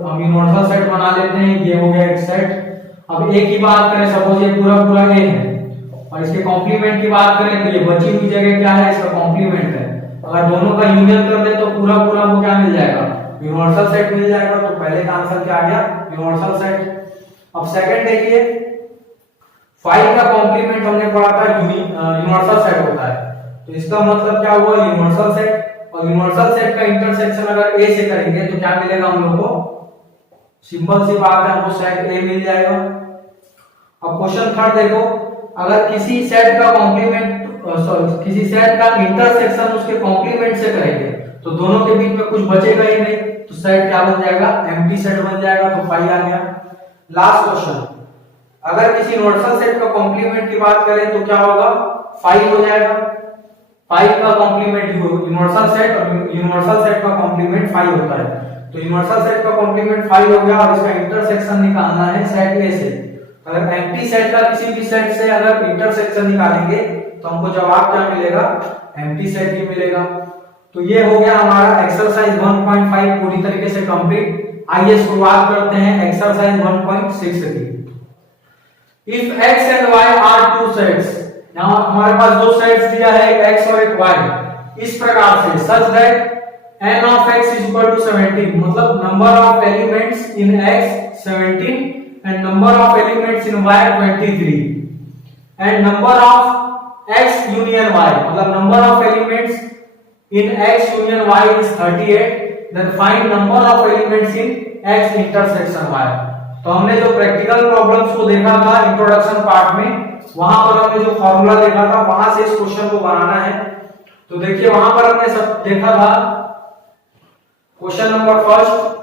हम यूनिवर्सल सेट बना लेते हैं, ये हो गया एक सेट। अब ए की बात करें, सपोज ये पूरा ए है, और इसके कॉम्प्लीमेंट की बात करें तो ये बची हुई जगह क्या है, इसका कॉम्प्लीमेंट है। अगर दोनों का यूनियन कर दे तो पूरा हमको क्या मिल जाएगा, यूनिवर्सल सेट मिल जाएगा। तो पहले का आंसर क्या आ गया, यूनिवर्सल सेट। अब सेकंड देखिए, 5 का कॉम्प्लीमेंट हमने पढ़ा था यूनिवर्सल सेट होता है, तो इसका मतलब क्या हुआ, यूनिवर्सल सेट। और यूनिवर्सल सेट का इंटरसेक्शन अगर ए से करेंगे तो क्या मिलेगा हम लोग को, सिंपल सी बात है, हमको सेट ए मिल जाएगा। अब क्वेश्चन थर्ड देखो, अगर किसी सेट का कॉम्प्लीमेंट किसी सेट का इंटरसेक्शन उसके कॉम्प्लीमेंट से करेंगे तो दोनों के बीच में कुछ बचेगा ही नहीं, तो सेट क्या बन जाएगा, एम्प्टी सेट बन जाएगा। तो 5 आ गया। लास्ट क्वेश्चन, अगर किसी यूनिवर्सल सेट का कॉम्प्लीमेंट की बात करें तो क्या होगा, 5 हो जाएगा। 5 का कॉम्प्लीमेंट यूनिवर्सल सेट का कॉम्प्लीमेंट 5 होता है। तो यूनिवर्सल सेट का कॉम्प्लीमेंट 5 हो गया, और इसका इंटरसेक्शन निकालना है सेट ए से। अगर एम्प्टी सेट का किसी भी सेट से अगर इंटरसेक्शन निकालेंगे तो हमको जवाब क्या मिलेगा, एम्प्टी सेट ही मिलेगा। तो ये हो गया हमारा एक्सरसाइज 1.5 पूरी तरीके से कंप्लीट। आइए शुरुआत करते हैं एक्सरसाइज 1.6 की। If x and y are two sets, यहां हमारे पास दो सेट्स दिया है, एक x और एक y, इस प्रकार से such that n of x is equal to 17, मतलब number of elements in x 17 and number of elements in y 23 and number of x union y, मतलब number of elements in x union y is 38, then find number of elements in x intersection y। तो हमने जो practical problems को देखा था introduction part में, वहां पर हमने जो फॉर्मूला देखा था वहां से इस क्वेश्चन को बनाना है। तो देखिए वहां पर हमने सब देखा था, क्वेश्चन नंबर फर्स्ट,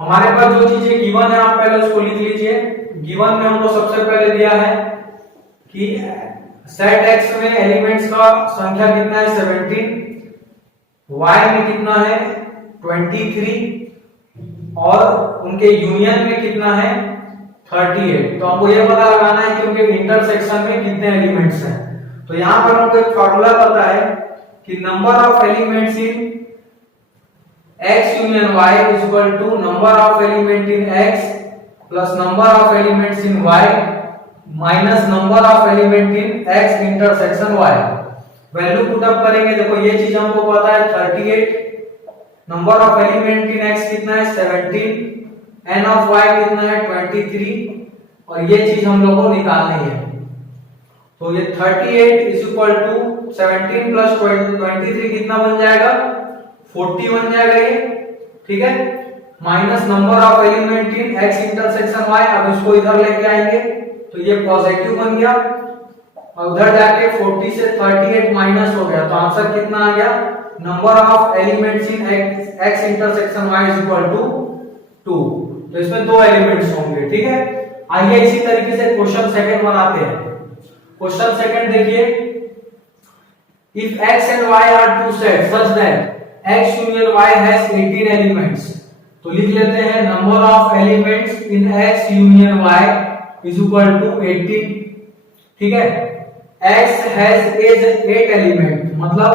हमारे पास जो चीजें गिवन है आप पहले उसको लिख लीजिए। गिवन में हमको सबसे पहले दिया है कि सेट x में एलिमेंट्स का संख्या कितना है 17, y में कितना है 23 और उनके यूनियन में कितना है 38। तो हमको यह पता लगाना है कि उनके इंटरसेक्शन में कितने एलिमेंट्स हैं। तो यहां पर हमको एक फार्मूला पता है कि number of elements in x union y is equal to number of element in x plus number of elements in y minus number of element in x intersection y। Value put up करेंगे, देखो ये चीज हमको पता है 38, number of element in x कितना है 17, n of y कितना है 23, और ये चीज हम लोग को निकालनी है। तो ये 38 इज इक्वल टू 17 प्लस 23 कितना बन जाएगा 40 बन जाएगा ये, ठीक है। Minus number of element in x intersection y, अब इसको इधर लेके आएंगे तो ये पॉजिटिव बन गया, और उधर जाके 40 से 38 माइनस हो गया, तो आंसर कितना आ गया number of elements in x intersection y is equal to 2। तो इसमें दो एलिमेंट्स होंगे, ठीक है। आइए इसी तरीके से क्वेश्चन सेकंड बनाते हैं। क्वेश्चन सेकंड देखिए, if x and y are two set such that x union y has 18 elements, तो लिख लेते हैं number of elements in x union y is equal to 18, ठीक है। x हैज 8 एलिमेंट, मतलब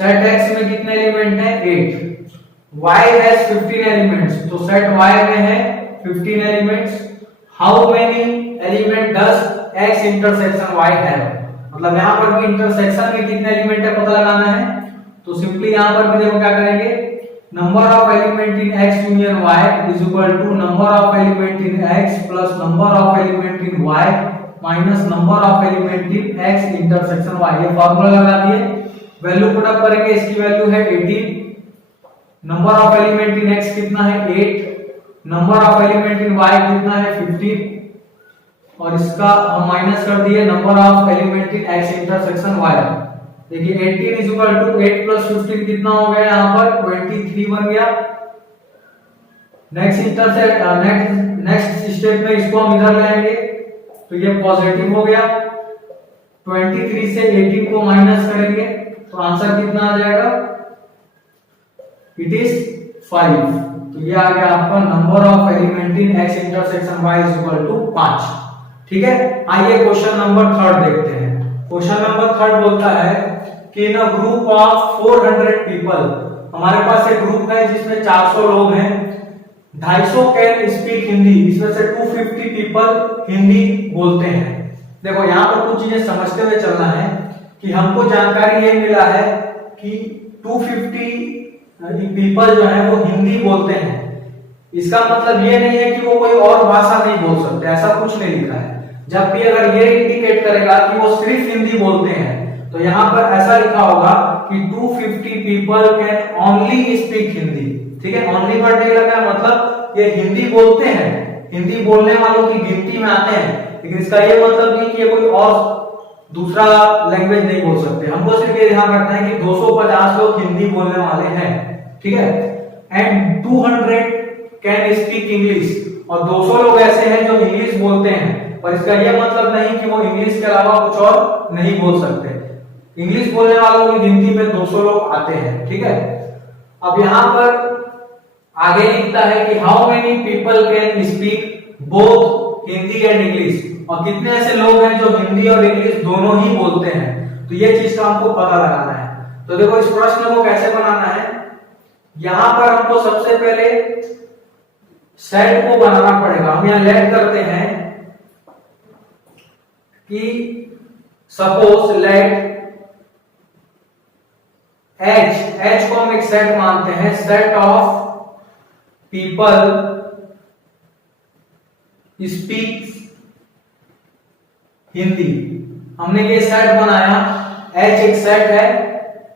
सेट x में कितने एलिमेंट हैं 8, y हैज 15 एलिमेंट्स, तो सेट y में है 15 elements. How many element does x intersection y have, मतलब यहां पर भी इंटरसेक्शन में कितने एलिमेंट है पता लगाना है, तो सिंपली यहां पर भी देखो क्या करेंगे, number of element in x union y is equal to number of element in x plus number of element in y minus number of element in x intersection y। ये फार्मूला लगा दिए, value put up करेंगे, इसकी value है 18, number of element in x कितना है 8, number of element in y कितना है 15, और इसका हम माइनस कर दिए number of element in x intersection y। देखिए 18 इज इक्वल टू 8 प्लस 15 कितना हो गया यहाँ पर 23 बन गया। नेक्स्ट स्टेप में इसको हम इधर लाएंगे, तो ये पॉजिटिव हो गया, 23 से 18 को माइनस करेंगे तो आंसर कितना आ जाएगा, इट इज 5। तो ये आ गया आपका number of element in x intersection y is equal to 5, ठीक है। आइए क्वेश्चन नंबर 3 देखते हैं। क्वेश्चन नंबर 3 बोलता है कि इन अ ग्रुप ऑफ 400 पीपल, हमारे पास एक ग्रुप है जिसमें 400 लोग हैं, 250 कैन स्पीक हिंदी, इसमें से 250 पीपल हिंदी बोलते हैं। देखो यहाँ पर कुछ चीजें समझते हुए चलना है कि हमको जानकारी ये मिला है कि 250 पीपल जो है वो हिंदी बोलते हैं। इसका मतलब ये नहीं है कि वो कोई और भाषा नहीं बोल सकते, ऐसा कुछ नहीं लिखा है। जब भी अगर ये इंडिकेट करेगा कि वो सिर्फ हिंदी बोलते हैं, तो यहाँ पर ऐसा लिखा होगा कि 250 people can only speak Hindi, ठीक है। ओनली वर्ड नहीं लगा, मतलब ये हिंदी बोलते हैं, हिंदी बोलने वालों की गिनती में आते हैं, लेकिन इसका ये मतलब नहीं कि ये कोई और दूसरा लैंग्वेज नहीं बोल सकते। हमको सिर्फ ये ध्यान रखना है कि 250 लोग हिंदी बोलने वाले हैं, ठीक है। एंड 200 कैन स्पीक इंग्लिश, और 200 लोग ऐसे हैं जो इंग्लिश बोलते हैं, पर इसका यह मतलब नहीं कि वो इंग्लिश के अलावा कुछ और नहीं बोल सकते। इंग्लिश बोलने वालों की गिनती में 200 लोग आते हैं, ठीक है। अब यहां पर आगे लिखता है कि how many people can speak both Hindi and English, और कितने ऐसे लोग हैं जो हिंदी और इंग्लिश दोनों ही बोलते हैं। तो ये चीज का हमको पता लगाना है। तो देखो इस प्रश्न को कैसे बनाना है, यहां पर हमको सबसे पहले सेट को बनाना पड़ेगा। हम यहां लेट करते हैं कि सपोज लेट H को हम एक सेट मानते हैं, set of people speak Hindi. हमने ये सेट बनाया, H एक सेट है,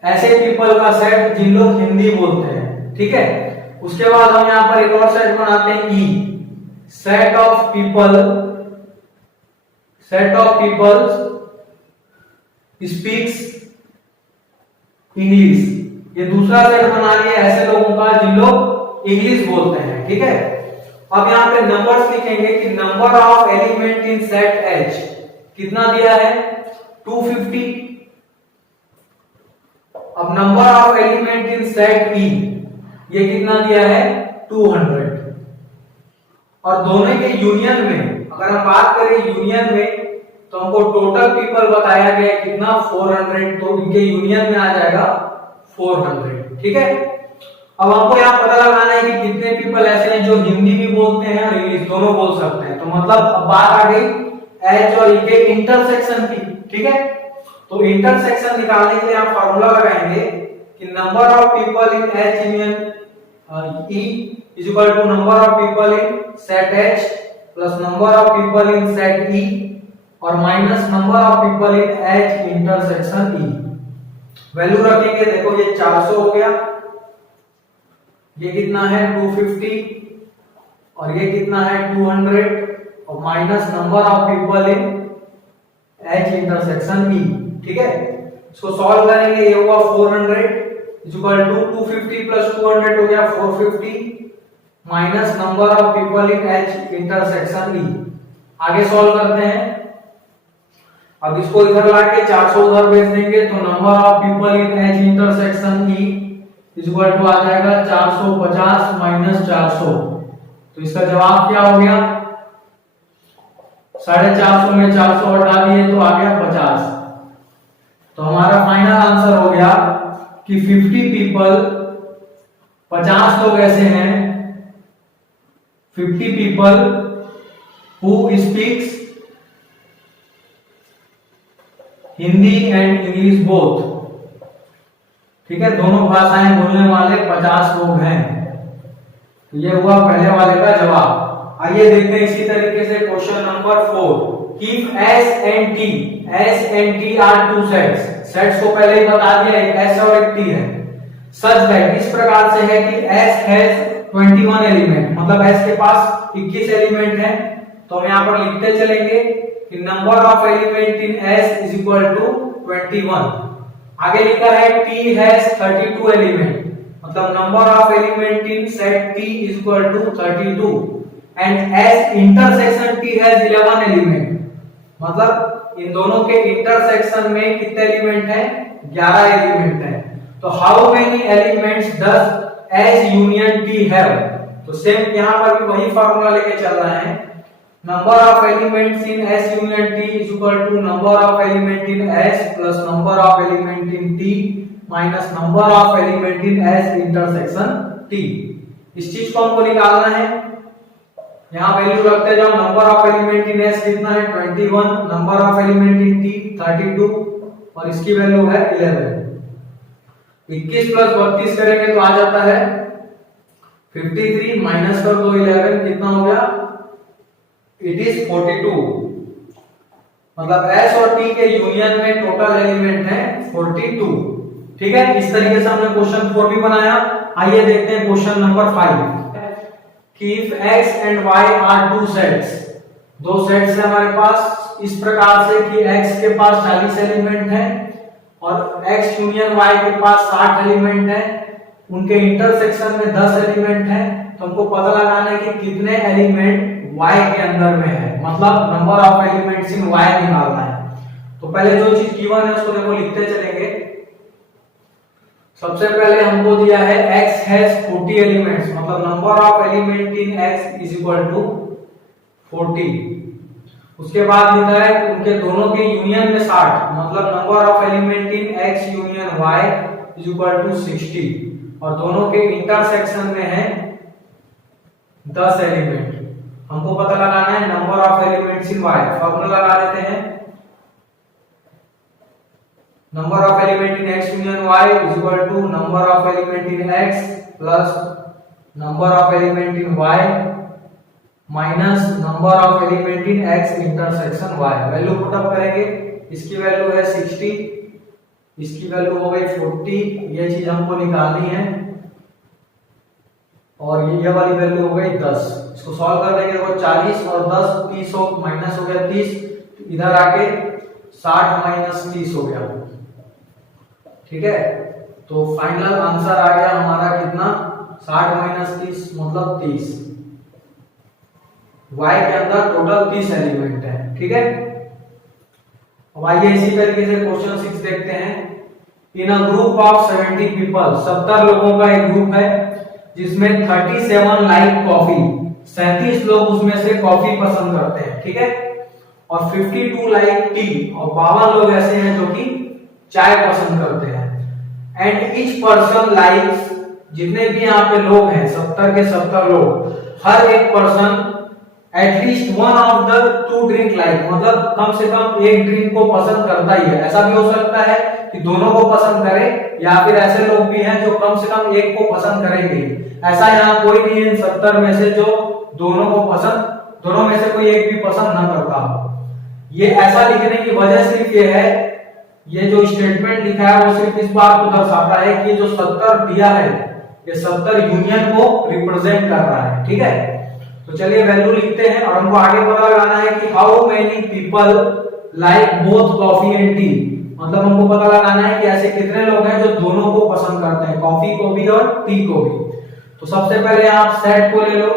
ऐसे पीपल का सेट जिन लोग हिंदी बोलते हैं, ठीक है। उसके बाद हम यहां पर एक और सेट बनाते हैं E, set of people speaks English. ये दूसरा सेट बना लिया ऐसे लोगों का जिन लोग इंग्लिश बोलते हैं, ठीक है। अब यहां पे नंबर्स लिखेंगे कि number of element in set H कितना दिया है 250। अब number of element in set E ये कितना दिया है 200। और दोनों के यूनियन में अगर हम बात करें यूनियन में, तो हमको टोटल पीपल बताया गया कितना 400, तो इनके यूनियन में आ जाएगा 400, ठीक है। अब हमको यहाँ पता लगाना है कि कितने पीपल ऐसे हैं जो हिंदी भी बोलते हैं और इंग्लिश दोनों बोल सकते हैं। तो मतलब अब बात आ गई एच और ई के इंटरसेक्शन की, ठीक है। तो इंटरसेक्शन निकालने के लिए आप फार्मूला लगाएंगे कि number of people in H union E is equal to number of people in set H plus number of people in set E और minus number of people in H intersection E. Value रखेंगे, देखो ये 400 हो गया, ये कितना है 250 और ये कितना है 200 और minus number of people in H intersection ई, ठीक है। इसको सॉल्व करेंगे, ये हुआ 400 इज इक्वल टू 250 प्लस 200 हो गया 450 minus number of people in H intersection ई। आगे सॉल्व करते हैं। अब इसको इधर लाके 400 उधर भेज देंगे तो number of people in H intersection E is equal to आ जाएगा 450 माइनस 400। तो इसका जवाब क्या हो गया, 450 में 400 हटा दिए तो आ गया 50। तो हमारा फाइनल आंसर हो गया कि 50 पीपल, 50 लोग ऐसे हैं, 50 people who speaks Hindi and English both, ठीक है, दोनों भाषाएं बोलने वाले 50 लोग हैं। तो ये हुआ पहले वाले का जवाब। आइए देखते हैं इसी तरीके से question number 4। Keep S and T R two sets. Sets को पहले ही बता दिया, एक एस और एक टी है। सच दैट, इस प्रकार से है कि एस हैज 21 एलिमेंट, मतलब एस के पास 21 एलिमेंट है। तो हम यहाँ पर लिखते चलेंगे कि number of element in S is equal to 21। आगे लिखा है टी हैज 32 एलिमेंट, मतलब number of element in set T is equal to 32 and S intersection T has 11 element, मतलब इन दोनों के इंटरसेक्शन में कितने एलिमेंट हैं, 11 एलिमेंट हैं। तो how many elements does S union T have. तो सेम यहां पर भी वही फार्मूला लेके चल रहा है, number of elements in S union T is equal to number of element in S plus number of element in T minus number of element in S intersection T. इस चीज को हमको निकालना है। यहाँ वैल्यू रखते जाओ, number of element in S कितना है 21, number of element in T 32 और इसकी वैल्यू है 11। 21 प्लस 32 करेंगे तो आ जाता है 53 माइनस कर दो 11, कितना हो गया, इट इज 42। मतलब एस और टी के यूनियन में टोटल एलिमेंट है 42, ठीक है। इस तरीके से हमने क्वेश्चन 4 भी बनाया। आइए देखते हैं क्वेश्चन नंबर 5। कि if x and y are two sets, दो सेट्स है हमारे पास इस प्रकार से कि x के पास 40 एलिमेंट है और x यूनियन y के पास 60 एलिमेंट है, उनके इंटरसेक्शन में 10 एलिमेंट है। तो हमको पता लगाना है कि कितने एलिमेंट y के अंदर में है, मतलब number of elements in y निकालना है। तो पहले जो चीज गिवन है उसको देखो लिखते चलेंगे। सबसे पहले हमको दिया है x हैज 40 एलिमेंट्स, मतलब number of element in x is equal to 40। उसके बाद लिखा है उनके दोनों के यूनियन में 60, मतलब number of element in x union y is equal to 60 और दोनों के इंटरसेक्शन में है 10 एलिमेंट। हमको पता लगाना है number of elements in y। Formula लगा देते हैं, number of element in x union y is equal to number of element in x plus number of element in y minus number of element in x intersection y। Value put up करेंगे, इसकी value है 60, इसकी value हो गई 40, ये चीज हमको निकालनी है और ये वाली वैल्यू हो गई 10। इसको सॉल्व कर देंगे तो 40 और 10 30 हो, माइनस हो गया 30, इधर आके 60 माइनस 30 हो गया, ठीक है। तो फाइनल आंसर आ गया हमारा कितना, 60 माइनस 30 मतलब 30। y के अंदर टोटल 30 एलिमेंट है, ठीक है। अब आइए इसी तरीके से क्वेश्चन 6 देखते हैं। इन अ ग्रुप ऑफ 70 पीपल, 70 लोगों का एक ग्रुप है जिसमें 37 लाइक कॉफी, 37 लोग उसमें से कॉफी पसंद करते हैं, ठीक है। और 52 लाइक टी, और 52 लोग ऐसे हैं जो कि चाय पसंद करते हैं। एंड ईच पर्सन लाइक्स, जितने भी यहाँ पे लोग हैं 70 के 70 लोग, हर एक person at least one of the two drink like, मतलब कम से कम एक ड्रिंक को पसंद करता ही है। ऐसा भी हो सकता है कि दोनों को पसंद करे, या फिर ऐसे लोग भी हैं जो कम से कम एक को पसंद करेंगे। ऐसा यहाँ कोई नहीं है 70 में से जो दोनों को पसंद, दोनों में से कोई एक भी पसंद ना करता हो। ये ऐसा लिखने की वजह सिर्फ ये है, ये जो स्टेटमेंट लिखा है वो सिर्फ इस बात को दर्शाता है कि जो 70 दिया है ये 70 यूनियन को रिप्रेजेंट कर रहा है। ठीक है, तो चलिए वैल्यू लिखते हैं और हमको आगे पता लगाना है कि how many people like both coffee and T, मतलब हमको पता लगाना है कि ऐसे कितने लोग हैं जो दोनों को पसंद करते हैं, कॉफी को भी और टी को भी। तो सबसे पहले आप सेट को ले लो,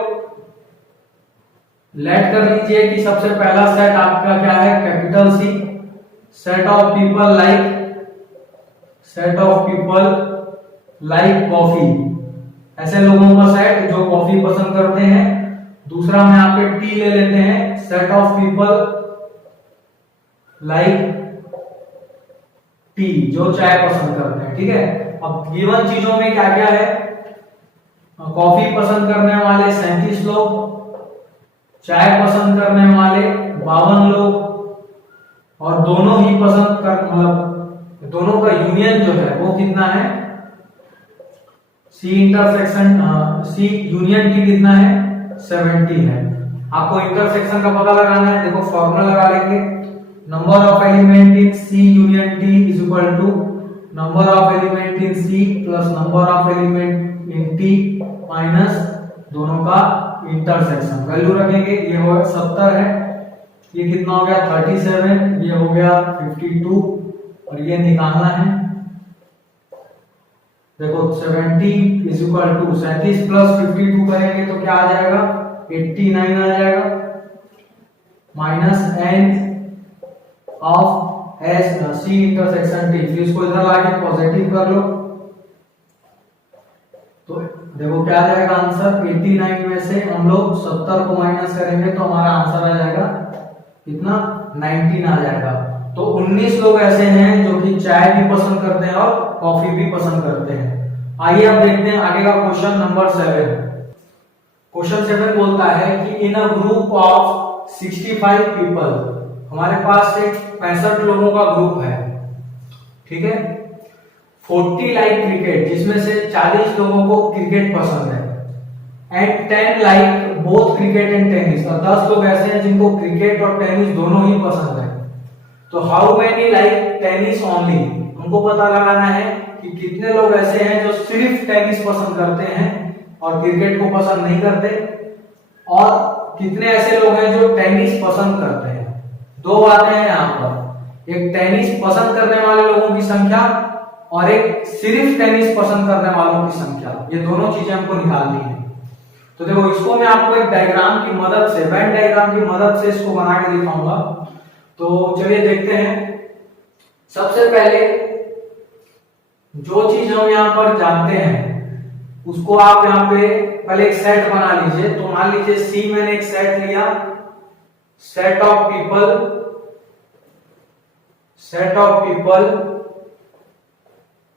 लेट कर लीजिए कि सबसे पहला सेट आपका क्या है, capital C, set of people like, set of people like coffee, ऐसे लोगों का सेट जो कॉफी पसंद करते हैं। दूसरा में यहाँ पे टी ले लेते हैं, set of people like T, जो चाय पसंद करते हैं। ठीक है, अब गिवन चीजों में क्या क्या है, कॉफी पसंद करने वाले 37 लोग, चाय पसंद करने वाले 52 लोग, और दोनों ही पसंद कर, मतलब दोनों का यूनियन जो है वो कितना है, C intersection C union T कितना है, 70 है। आपको इंटरसेक्शन का पता लगाना है, देखो फॉर्मूला लगा लेंगे, number of element in C union T is equal to number of element in C plus number of element in T minus दोनों का इंटरसेक्शन। वैल्यू रखेंगे, ये हो 70 है, ये कितना हो गया 37, ये हो गया 52, और ये निकालना है। देखो 70 इज इक्वल टू 37 प्लस 52 करेंगे तो क्या आ जाएगा, 89 आ जाएगा, minus N of S C intersection T. फिर इसको इधर लाके पॉजिटिव कर लो तो देखो क्या आ जाएगा आंसर, 89 में से हम लोग 70 को माइनस करेंगे तो हमारा आंसर आ जाएगा कितना, 19 आ जाएगा। तो 19 लोग ऐसे हैं जो कि चाय भी पसंद करते हैं और कॉफी भी पसंद करते हैं। आइए अब देखते हैं आगे का क्वेश्चन नंबर 7। क्वेश्चन 7 बोलता है कि इन अ ग्रुप ऑफ 65 पीपल, हमारे पास एक 65 लोगों का ग्रुप है। ठीक है, 40 लाइक क्रिकेट, जिसमें से 40 लोगों को क्रिकेट पसंद है, and 10 like both cricket and tennis, और 10 लोग ऐसे हैं जिनको क्रिकेट और टेनिस दोनों ही पसंद है। तो how many like tennis only, हमको पता लगाना है कि कितने लोग ऐसे हैं जो सिर्फ टेनिस पसंद करते हैं और क्रिकेट को पसंद नहीं करते, और कितने ऐसे लोग हैं जो टेनिस पसंद करते हैं। दो बातें हैं यहाँ पर, एक टेनिस पसंद करने वाले लोगों की संख्या और एक सिर्फ टेनिस पसंद करने वालों की संख्या, ये दोनों चीजें हमको निकालनी है। तो देखो इसको मैं आपको एक डायग्राम की मदद से, वेन डायग्राम की मदद से इसको बना के दिखाऊंगा। तो चलिए देखते हैं। सबसे पहले जो चीज हम यहाँ पर जानते हैं उसको आप यहाँ पे पहले एक सेट बना लीजिए। तो मान लीजिए सी, मैंने एक सेट लिया, set of people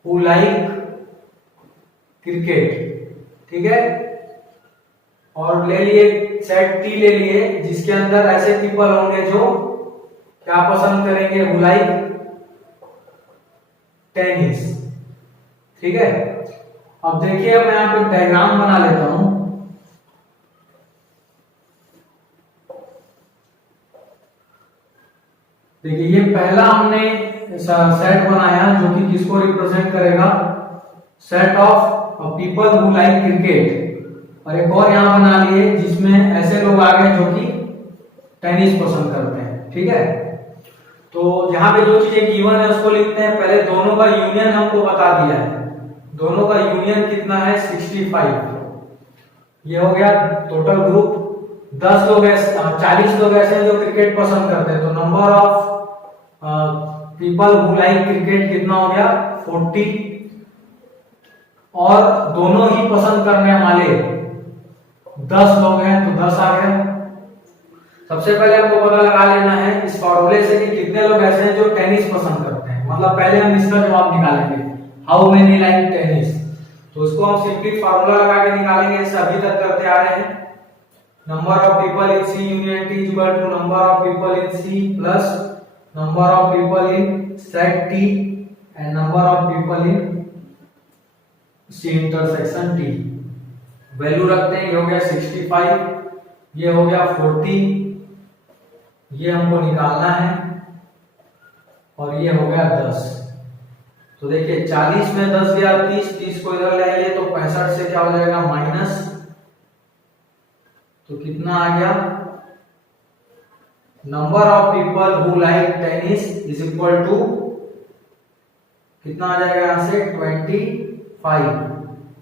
who like cricket. ठीक है, और ले लिए सेट टी ले लिए जिसके अंदर ऐसे पीपल होंगे जो क्या पसंद करेंगे, हु लाइक टेनिस। ठीक है, अब देखिए मैं यहाँ पे डायग्राम बना लेता हूं। देखिए ये पहला हमने सेट बनाया जो कि किसको रिप्रेजेंट करेगा, set of people who like cricket, और एक और यहां बना लिए जिसमें ऐसे लोग आ गए जो कि टेनिस पसंद करते हैं। ठीक है, तो यहाँ पे जो चीजें गिवन है उसको लिखते हैं। पहले दोनों का यूनियन हमको बता दिया है, दोनों का यूनियन कितना है 65। ये हो गया टोटल ग्रुप। 10 लोग ऐसे, 40 लोग ऐसे हैं जो क्रिकेट पसंद करते हैं, तो number of people who like cricket कितना हो गया 40, और दोनों ही पसंद करने वाले 10 लोग हैं तो 10 आ गया। सबसे पहले हमको पता लगा लेना है इस फॉर्मूले से कि कितने लोग ऐसे हैं जो टेनिस पसंद करते हैं, मतलब पहले हम इसका जवाब निकालेंगे, हाउ मेनी लाइक टेनिस। तो उसको हम सिंपली फॉर्मूला लगा के निकालेंगे, इसे अभी तक करते आ रहे हैं। number of people in C union T is equal to number of people in C plus number of people in set T and number of people in C intersection T। Value रखते हैं, ये हो गया 65, ये हो गया 40, ये हमको निकालना है, और ये हो गया 10। तो देखिए 40 में 10 गया 30, 30 को इधर ले आइए तो 65 से क्या हो जाएगा माइनस, तो कितना आ गया, number of people who like tennis is equal to कितना आ जाएगा यहां से 25।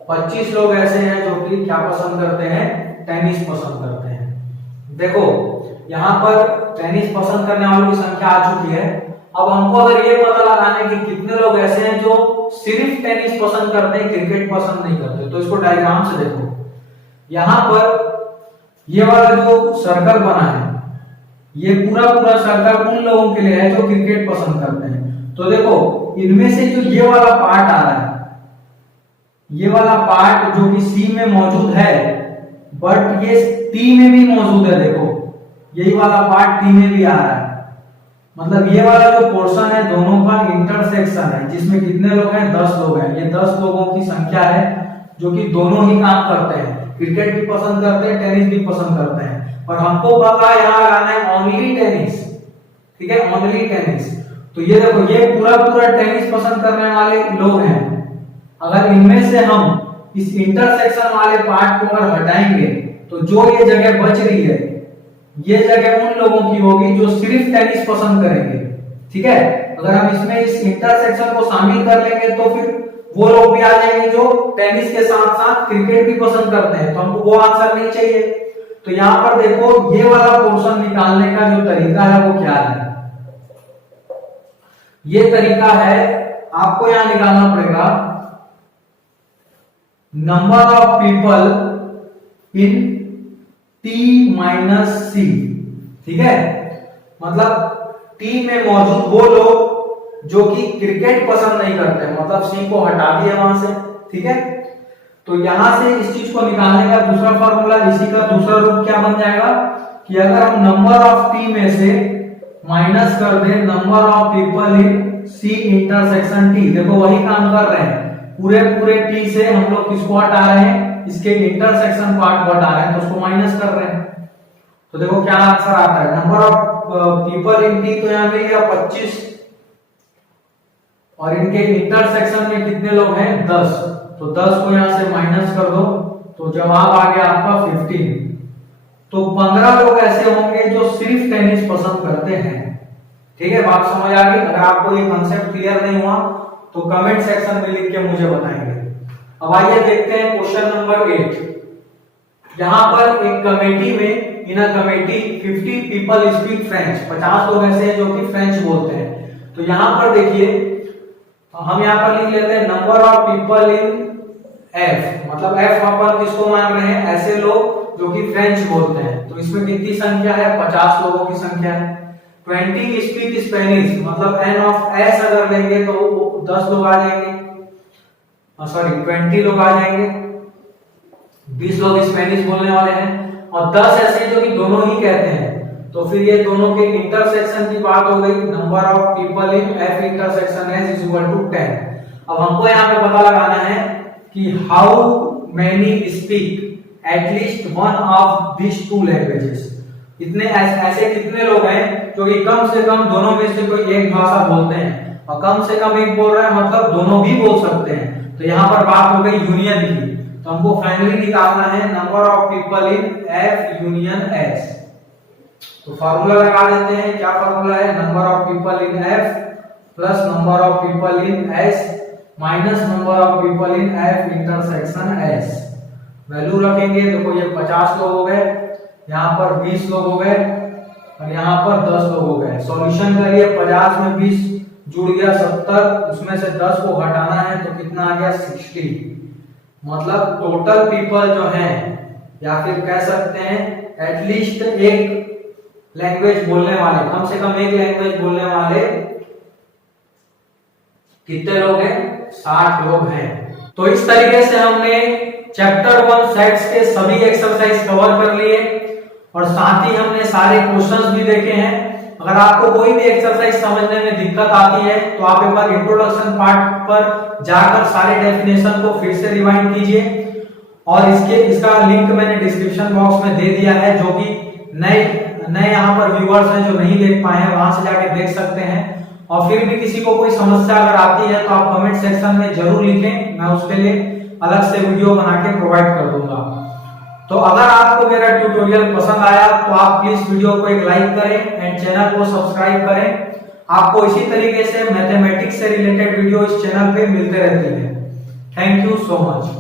25 लोग ऐसे हैं जो कि क्या पसंद करते हैं, टेनिस पसंद करते हैं। देखो यहां पर टेनिस पसंद करने वालों की संख्या आ चुकी है। अब हमको अगर ये पता लगाना है कि कितने लोग ऐसे हैं जो सिर्फ टेनिस पसंद करते हैं, क्रिकेट पसंद नहीं करते, तो इसको डायग्राम से देखो। यहां पर ये वाला जो सर्कल बना है, ये पूरा पूरा सर्कल उन लोगों के लिए है जो क्रिकेट पसंद करते हैं। तो देखो इनमें से जो ये वाला पार्ट आ रहा है, ये वाला पार्ट जो कि सी में मौजूद है बट ये टी में भी मौजूद है, देखो यही वाला पार्ट टी में भी आ रहा है। मतलब ये वाला जो पोर्शन है दोनों का इंटरसेक्शन है, जिसमें कितने लोग हैं, 10 लोग हैं। ये 10 लोगों की संख्या है जो कि दोनों ही काम करते हैं, क्रिकेट भी पसंद करते हैं, टेनिस भी पसंद करते हैं। और हमको पता है यहाँ लगाना है ओनली टेनिस, ठीक है, ओनली टेनिस। तो ये देखो ये पूरा पूरा टेनिस पसंद करने वाले लोग हैं। अगर इनमें से हम इस इंटरसेक्शन वाले पार्ट को अगर हटाएंगे तो जो ये जगह बच रही है, ये जगह उन लोगों की होगी जो सिर्फ टेनिस पसंद करेंगे, ठीक है। अगर हम इसमें इस इंटरसेक्शन को शामिल कर लेंगे तो फिर वो लोग भी आ जाएंगे जो टेनिस के साथ साथ क्रिकेट भी पसंद करते हैं, तो हमको वो आंसर नहीं चाहिए। तो यहां पर देखो ये वाला पोर्शन निकालने का जो तरीका है वो क्या है, ये तरीका है आपको यहां निकालना पड़ेगा number of people in T minus C, ठीक है। मतलब T में मौजूद वो लोग जो कि क्रिकेट पसंद नहीं करते, मतलब सी को हटा दिया वहां से, ठीक है। तो यहां से इस चीज को निकालने का दूसरा फॉर्मूला, इसी का दूसरा रूप क्या बन जाएगा कि अगर हम नंबर ऑफ टी में से माइनस कर दें number of people in C intersection T, देखो वही काम कर रहे हैं, पूरे पूरे टी से हम लोग किसको हटा रहे हैं, इसके इंटरसेक्शन पार्ट को हटा रहे हैं, तो उसको माइनस कर रहे हैं। तो देखो क्या आंसर आता है, number of people in T तो यहां पे 25 और इनके इंटरसेक्शन में कितने लोग हैं 10, तो 10 को यहां से माइनस कर दो तो जवाब आ गया आपका 15। तो 15 लोग ऐसे होंगे जो सिर्फ टेनिस पसंद करते हैं, ठीक है। बात समझ आ गई? अगर आपको ये कॉन्सेप्ट क्लियर नहीं हुआ तो कमेंट सेक्शन में लिख के मुझे बताएंगे। अब आइए देखते हैं क्वेश्चन नंबर 8। यहां पर एक कमेटी में in a committee 50 people speak French, 50 लोग ऐसे हैं जो कि फ्रेंच बोलते हैं। तो यहां पर देखिए हम यहां पर लिख लेते हैं number of people in F, मतलब एफ अपन किसको मान रहे हैं, ऐसे लोग जो कि फ्रेंच बोलते हैं। तो इसमें कितनी संख्या है, 50 लोगों की संख्या है। 20 स्पीक स्पेनिश, मतलब एन ऑफ एस अगर लेंगे तो 10 लोग आ जाएंगे, सॉरी 20 लोग आ जाएंगे, 20 लोग स्पेनिश बोलने वाले हैं और 10 ऐसे जो कि दोनों ही कहते हैं। तो फिर ये दोनों के इंटरसेक्शन की बात हो गई, number of people in F intersection S is equal to 10। अब हमको यहाँ पे पता लगाना है कि how many speak at least one of this two languages, इतने ऐसे कितने लोग हैं जो कि कम से कम दोनों में से कोई एक भाषा बोलते हैं, और कम से कम एक बोल रहा है मतलब दोनों भी बोल सकते हैं। तो यहाँ पर बात हो गई यूनियन की, तो हमको फाइनली निकालना है number of people in F union S. तो फार्मूला लगा देते हैं, क्या फार्मूला है, number of people in F plus number of people in S minus number of people in F intersection S. Value रखेंगे, देखो ये 50 लोग हो गए, यहाँ पर 20 लोग हो गए और यहाँ पर 10 लोग हो गए। सॉल्यूशन करिए, 50 में 20 जुड़ गया 70, उसमें से 10 को हटाना है तो कितना आ गया 60। मतलब टोटल पीपल जो हैं, या फिर कह सकते हैं एटलीस्ट एक लैंग्वेज बोलने वाले, कम से कम एक लैंग्वेज बोलने वाले कितने लोग हैं, 60 लोग हैं। तो इस तरीके से हमने चैप्टर 1 सेट्स के सभी एक्सरसाइज कवर कर लिए। और साथ ही हमने सारे क्वेश्चंस भी देखे हैं। अगर आपको कोई भी एक्सरसाइज समझने में दिक्कत आती है तो आप एक बार इंट्रोडक्शन पार्ट पर जाकर सारे डेफिनेशन को फिर से रिवाइंड कीजिए, और इसका लिंक मैंने डिस्क्रिप्शन बॉक्स में दे दिया है, जो कि नए यहाँ पर व्यूअर्स हैं जो नहीं देख पाए हैं, वहां से जाके देख सकते हैं। और फिर भी किसी को कोई समस्या अगर आती है तो आप कमेंट सेक्शन में जरूर लिखें, मैं उसके लिए अलग से वीडियो बना के प्रोवाइड कर दूंगा। तो अगर आपको मेरा ट्यूटोरियल पसंद आया तो आप प्लीज वीडियो को एक लाइक करें एंड चैनल को सब्सक्राइब करें। आपको इसी तरीके से मैथमेटिक्स से रिलेटेड वीडियो इस चैनल पे मिलते रहती है। Thank you so much.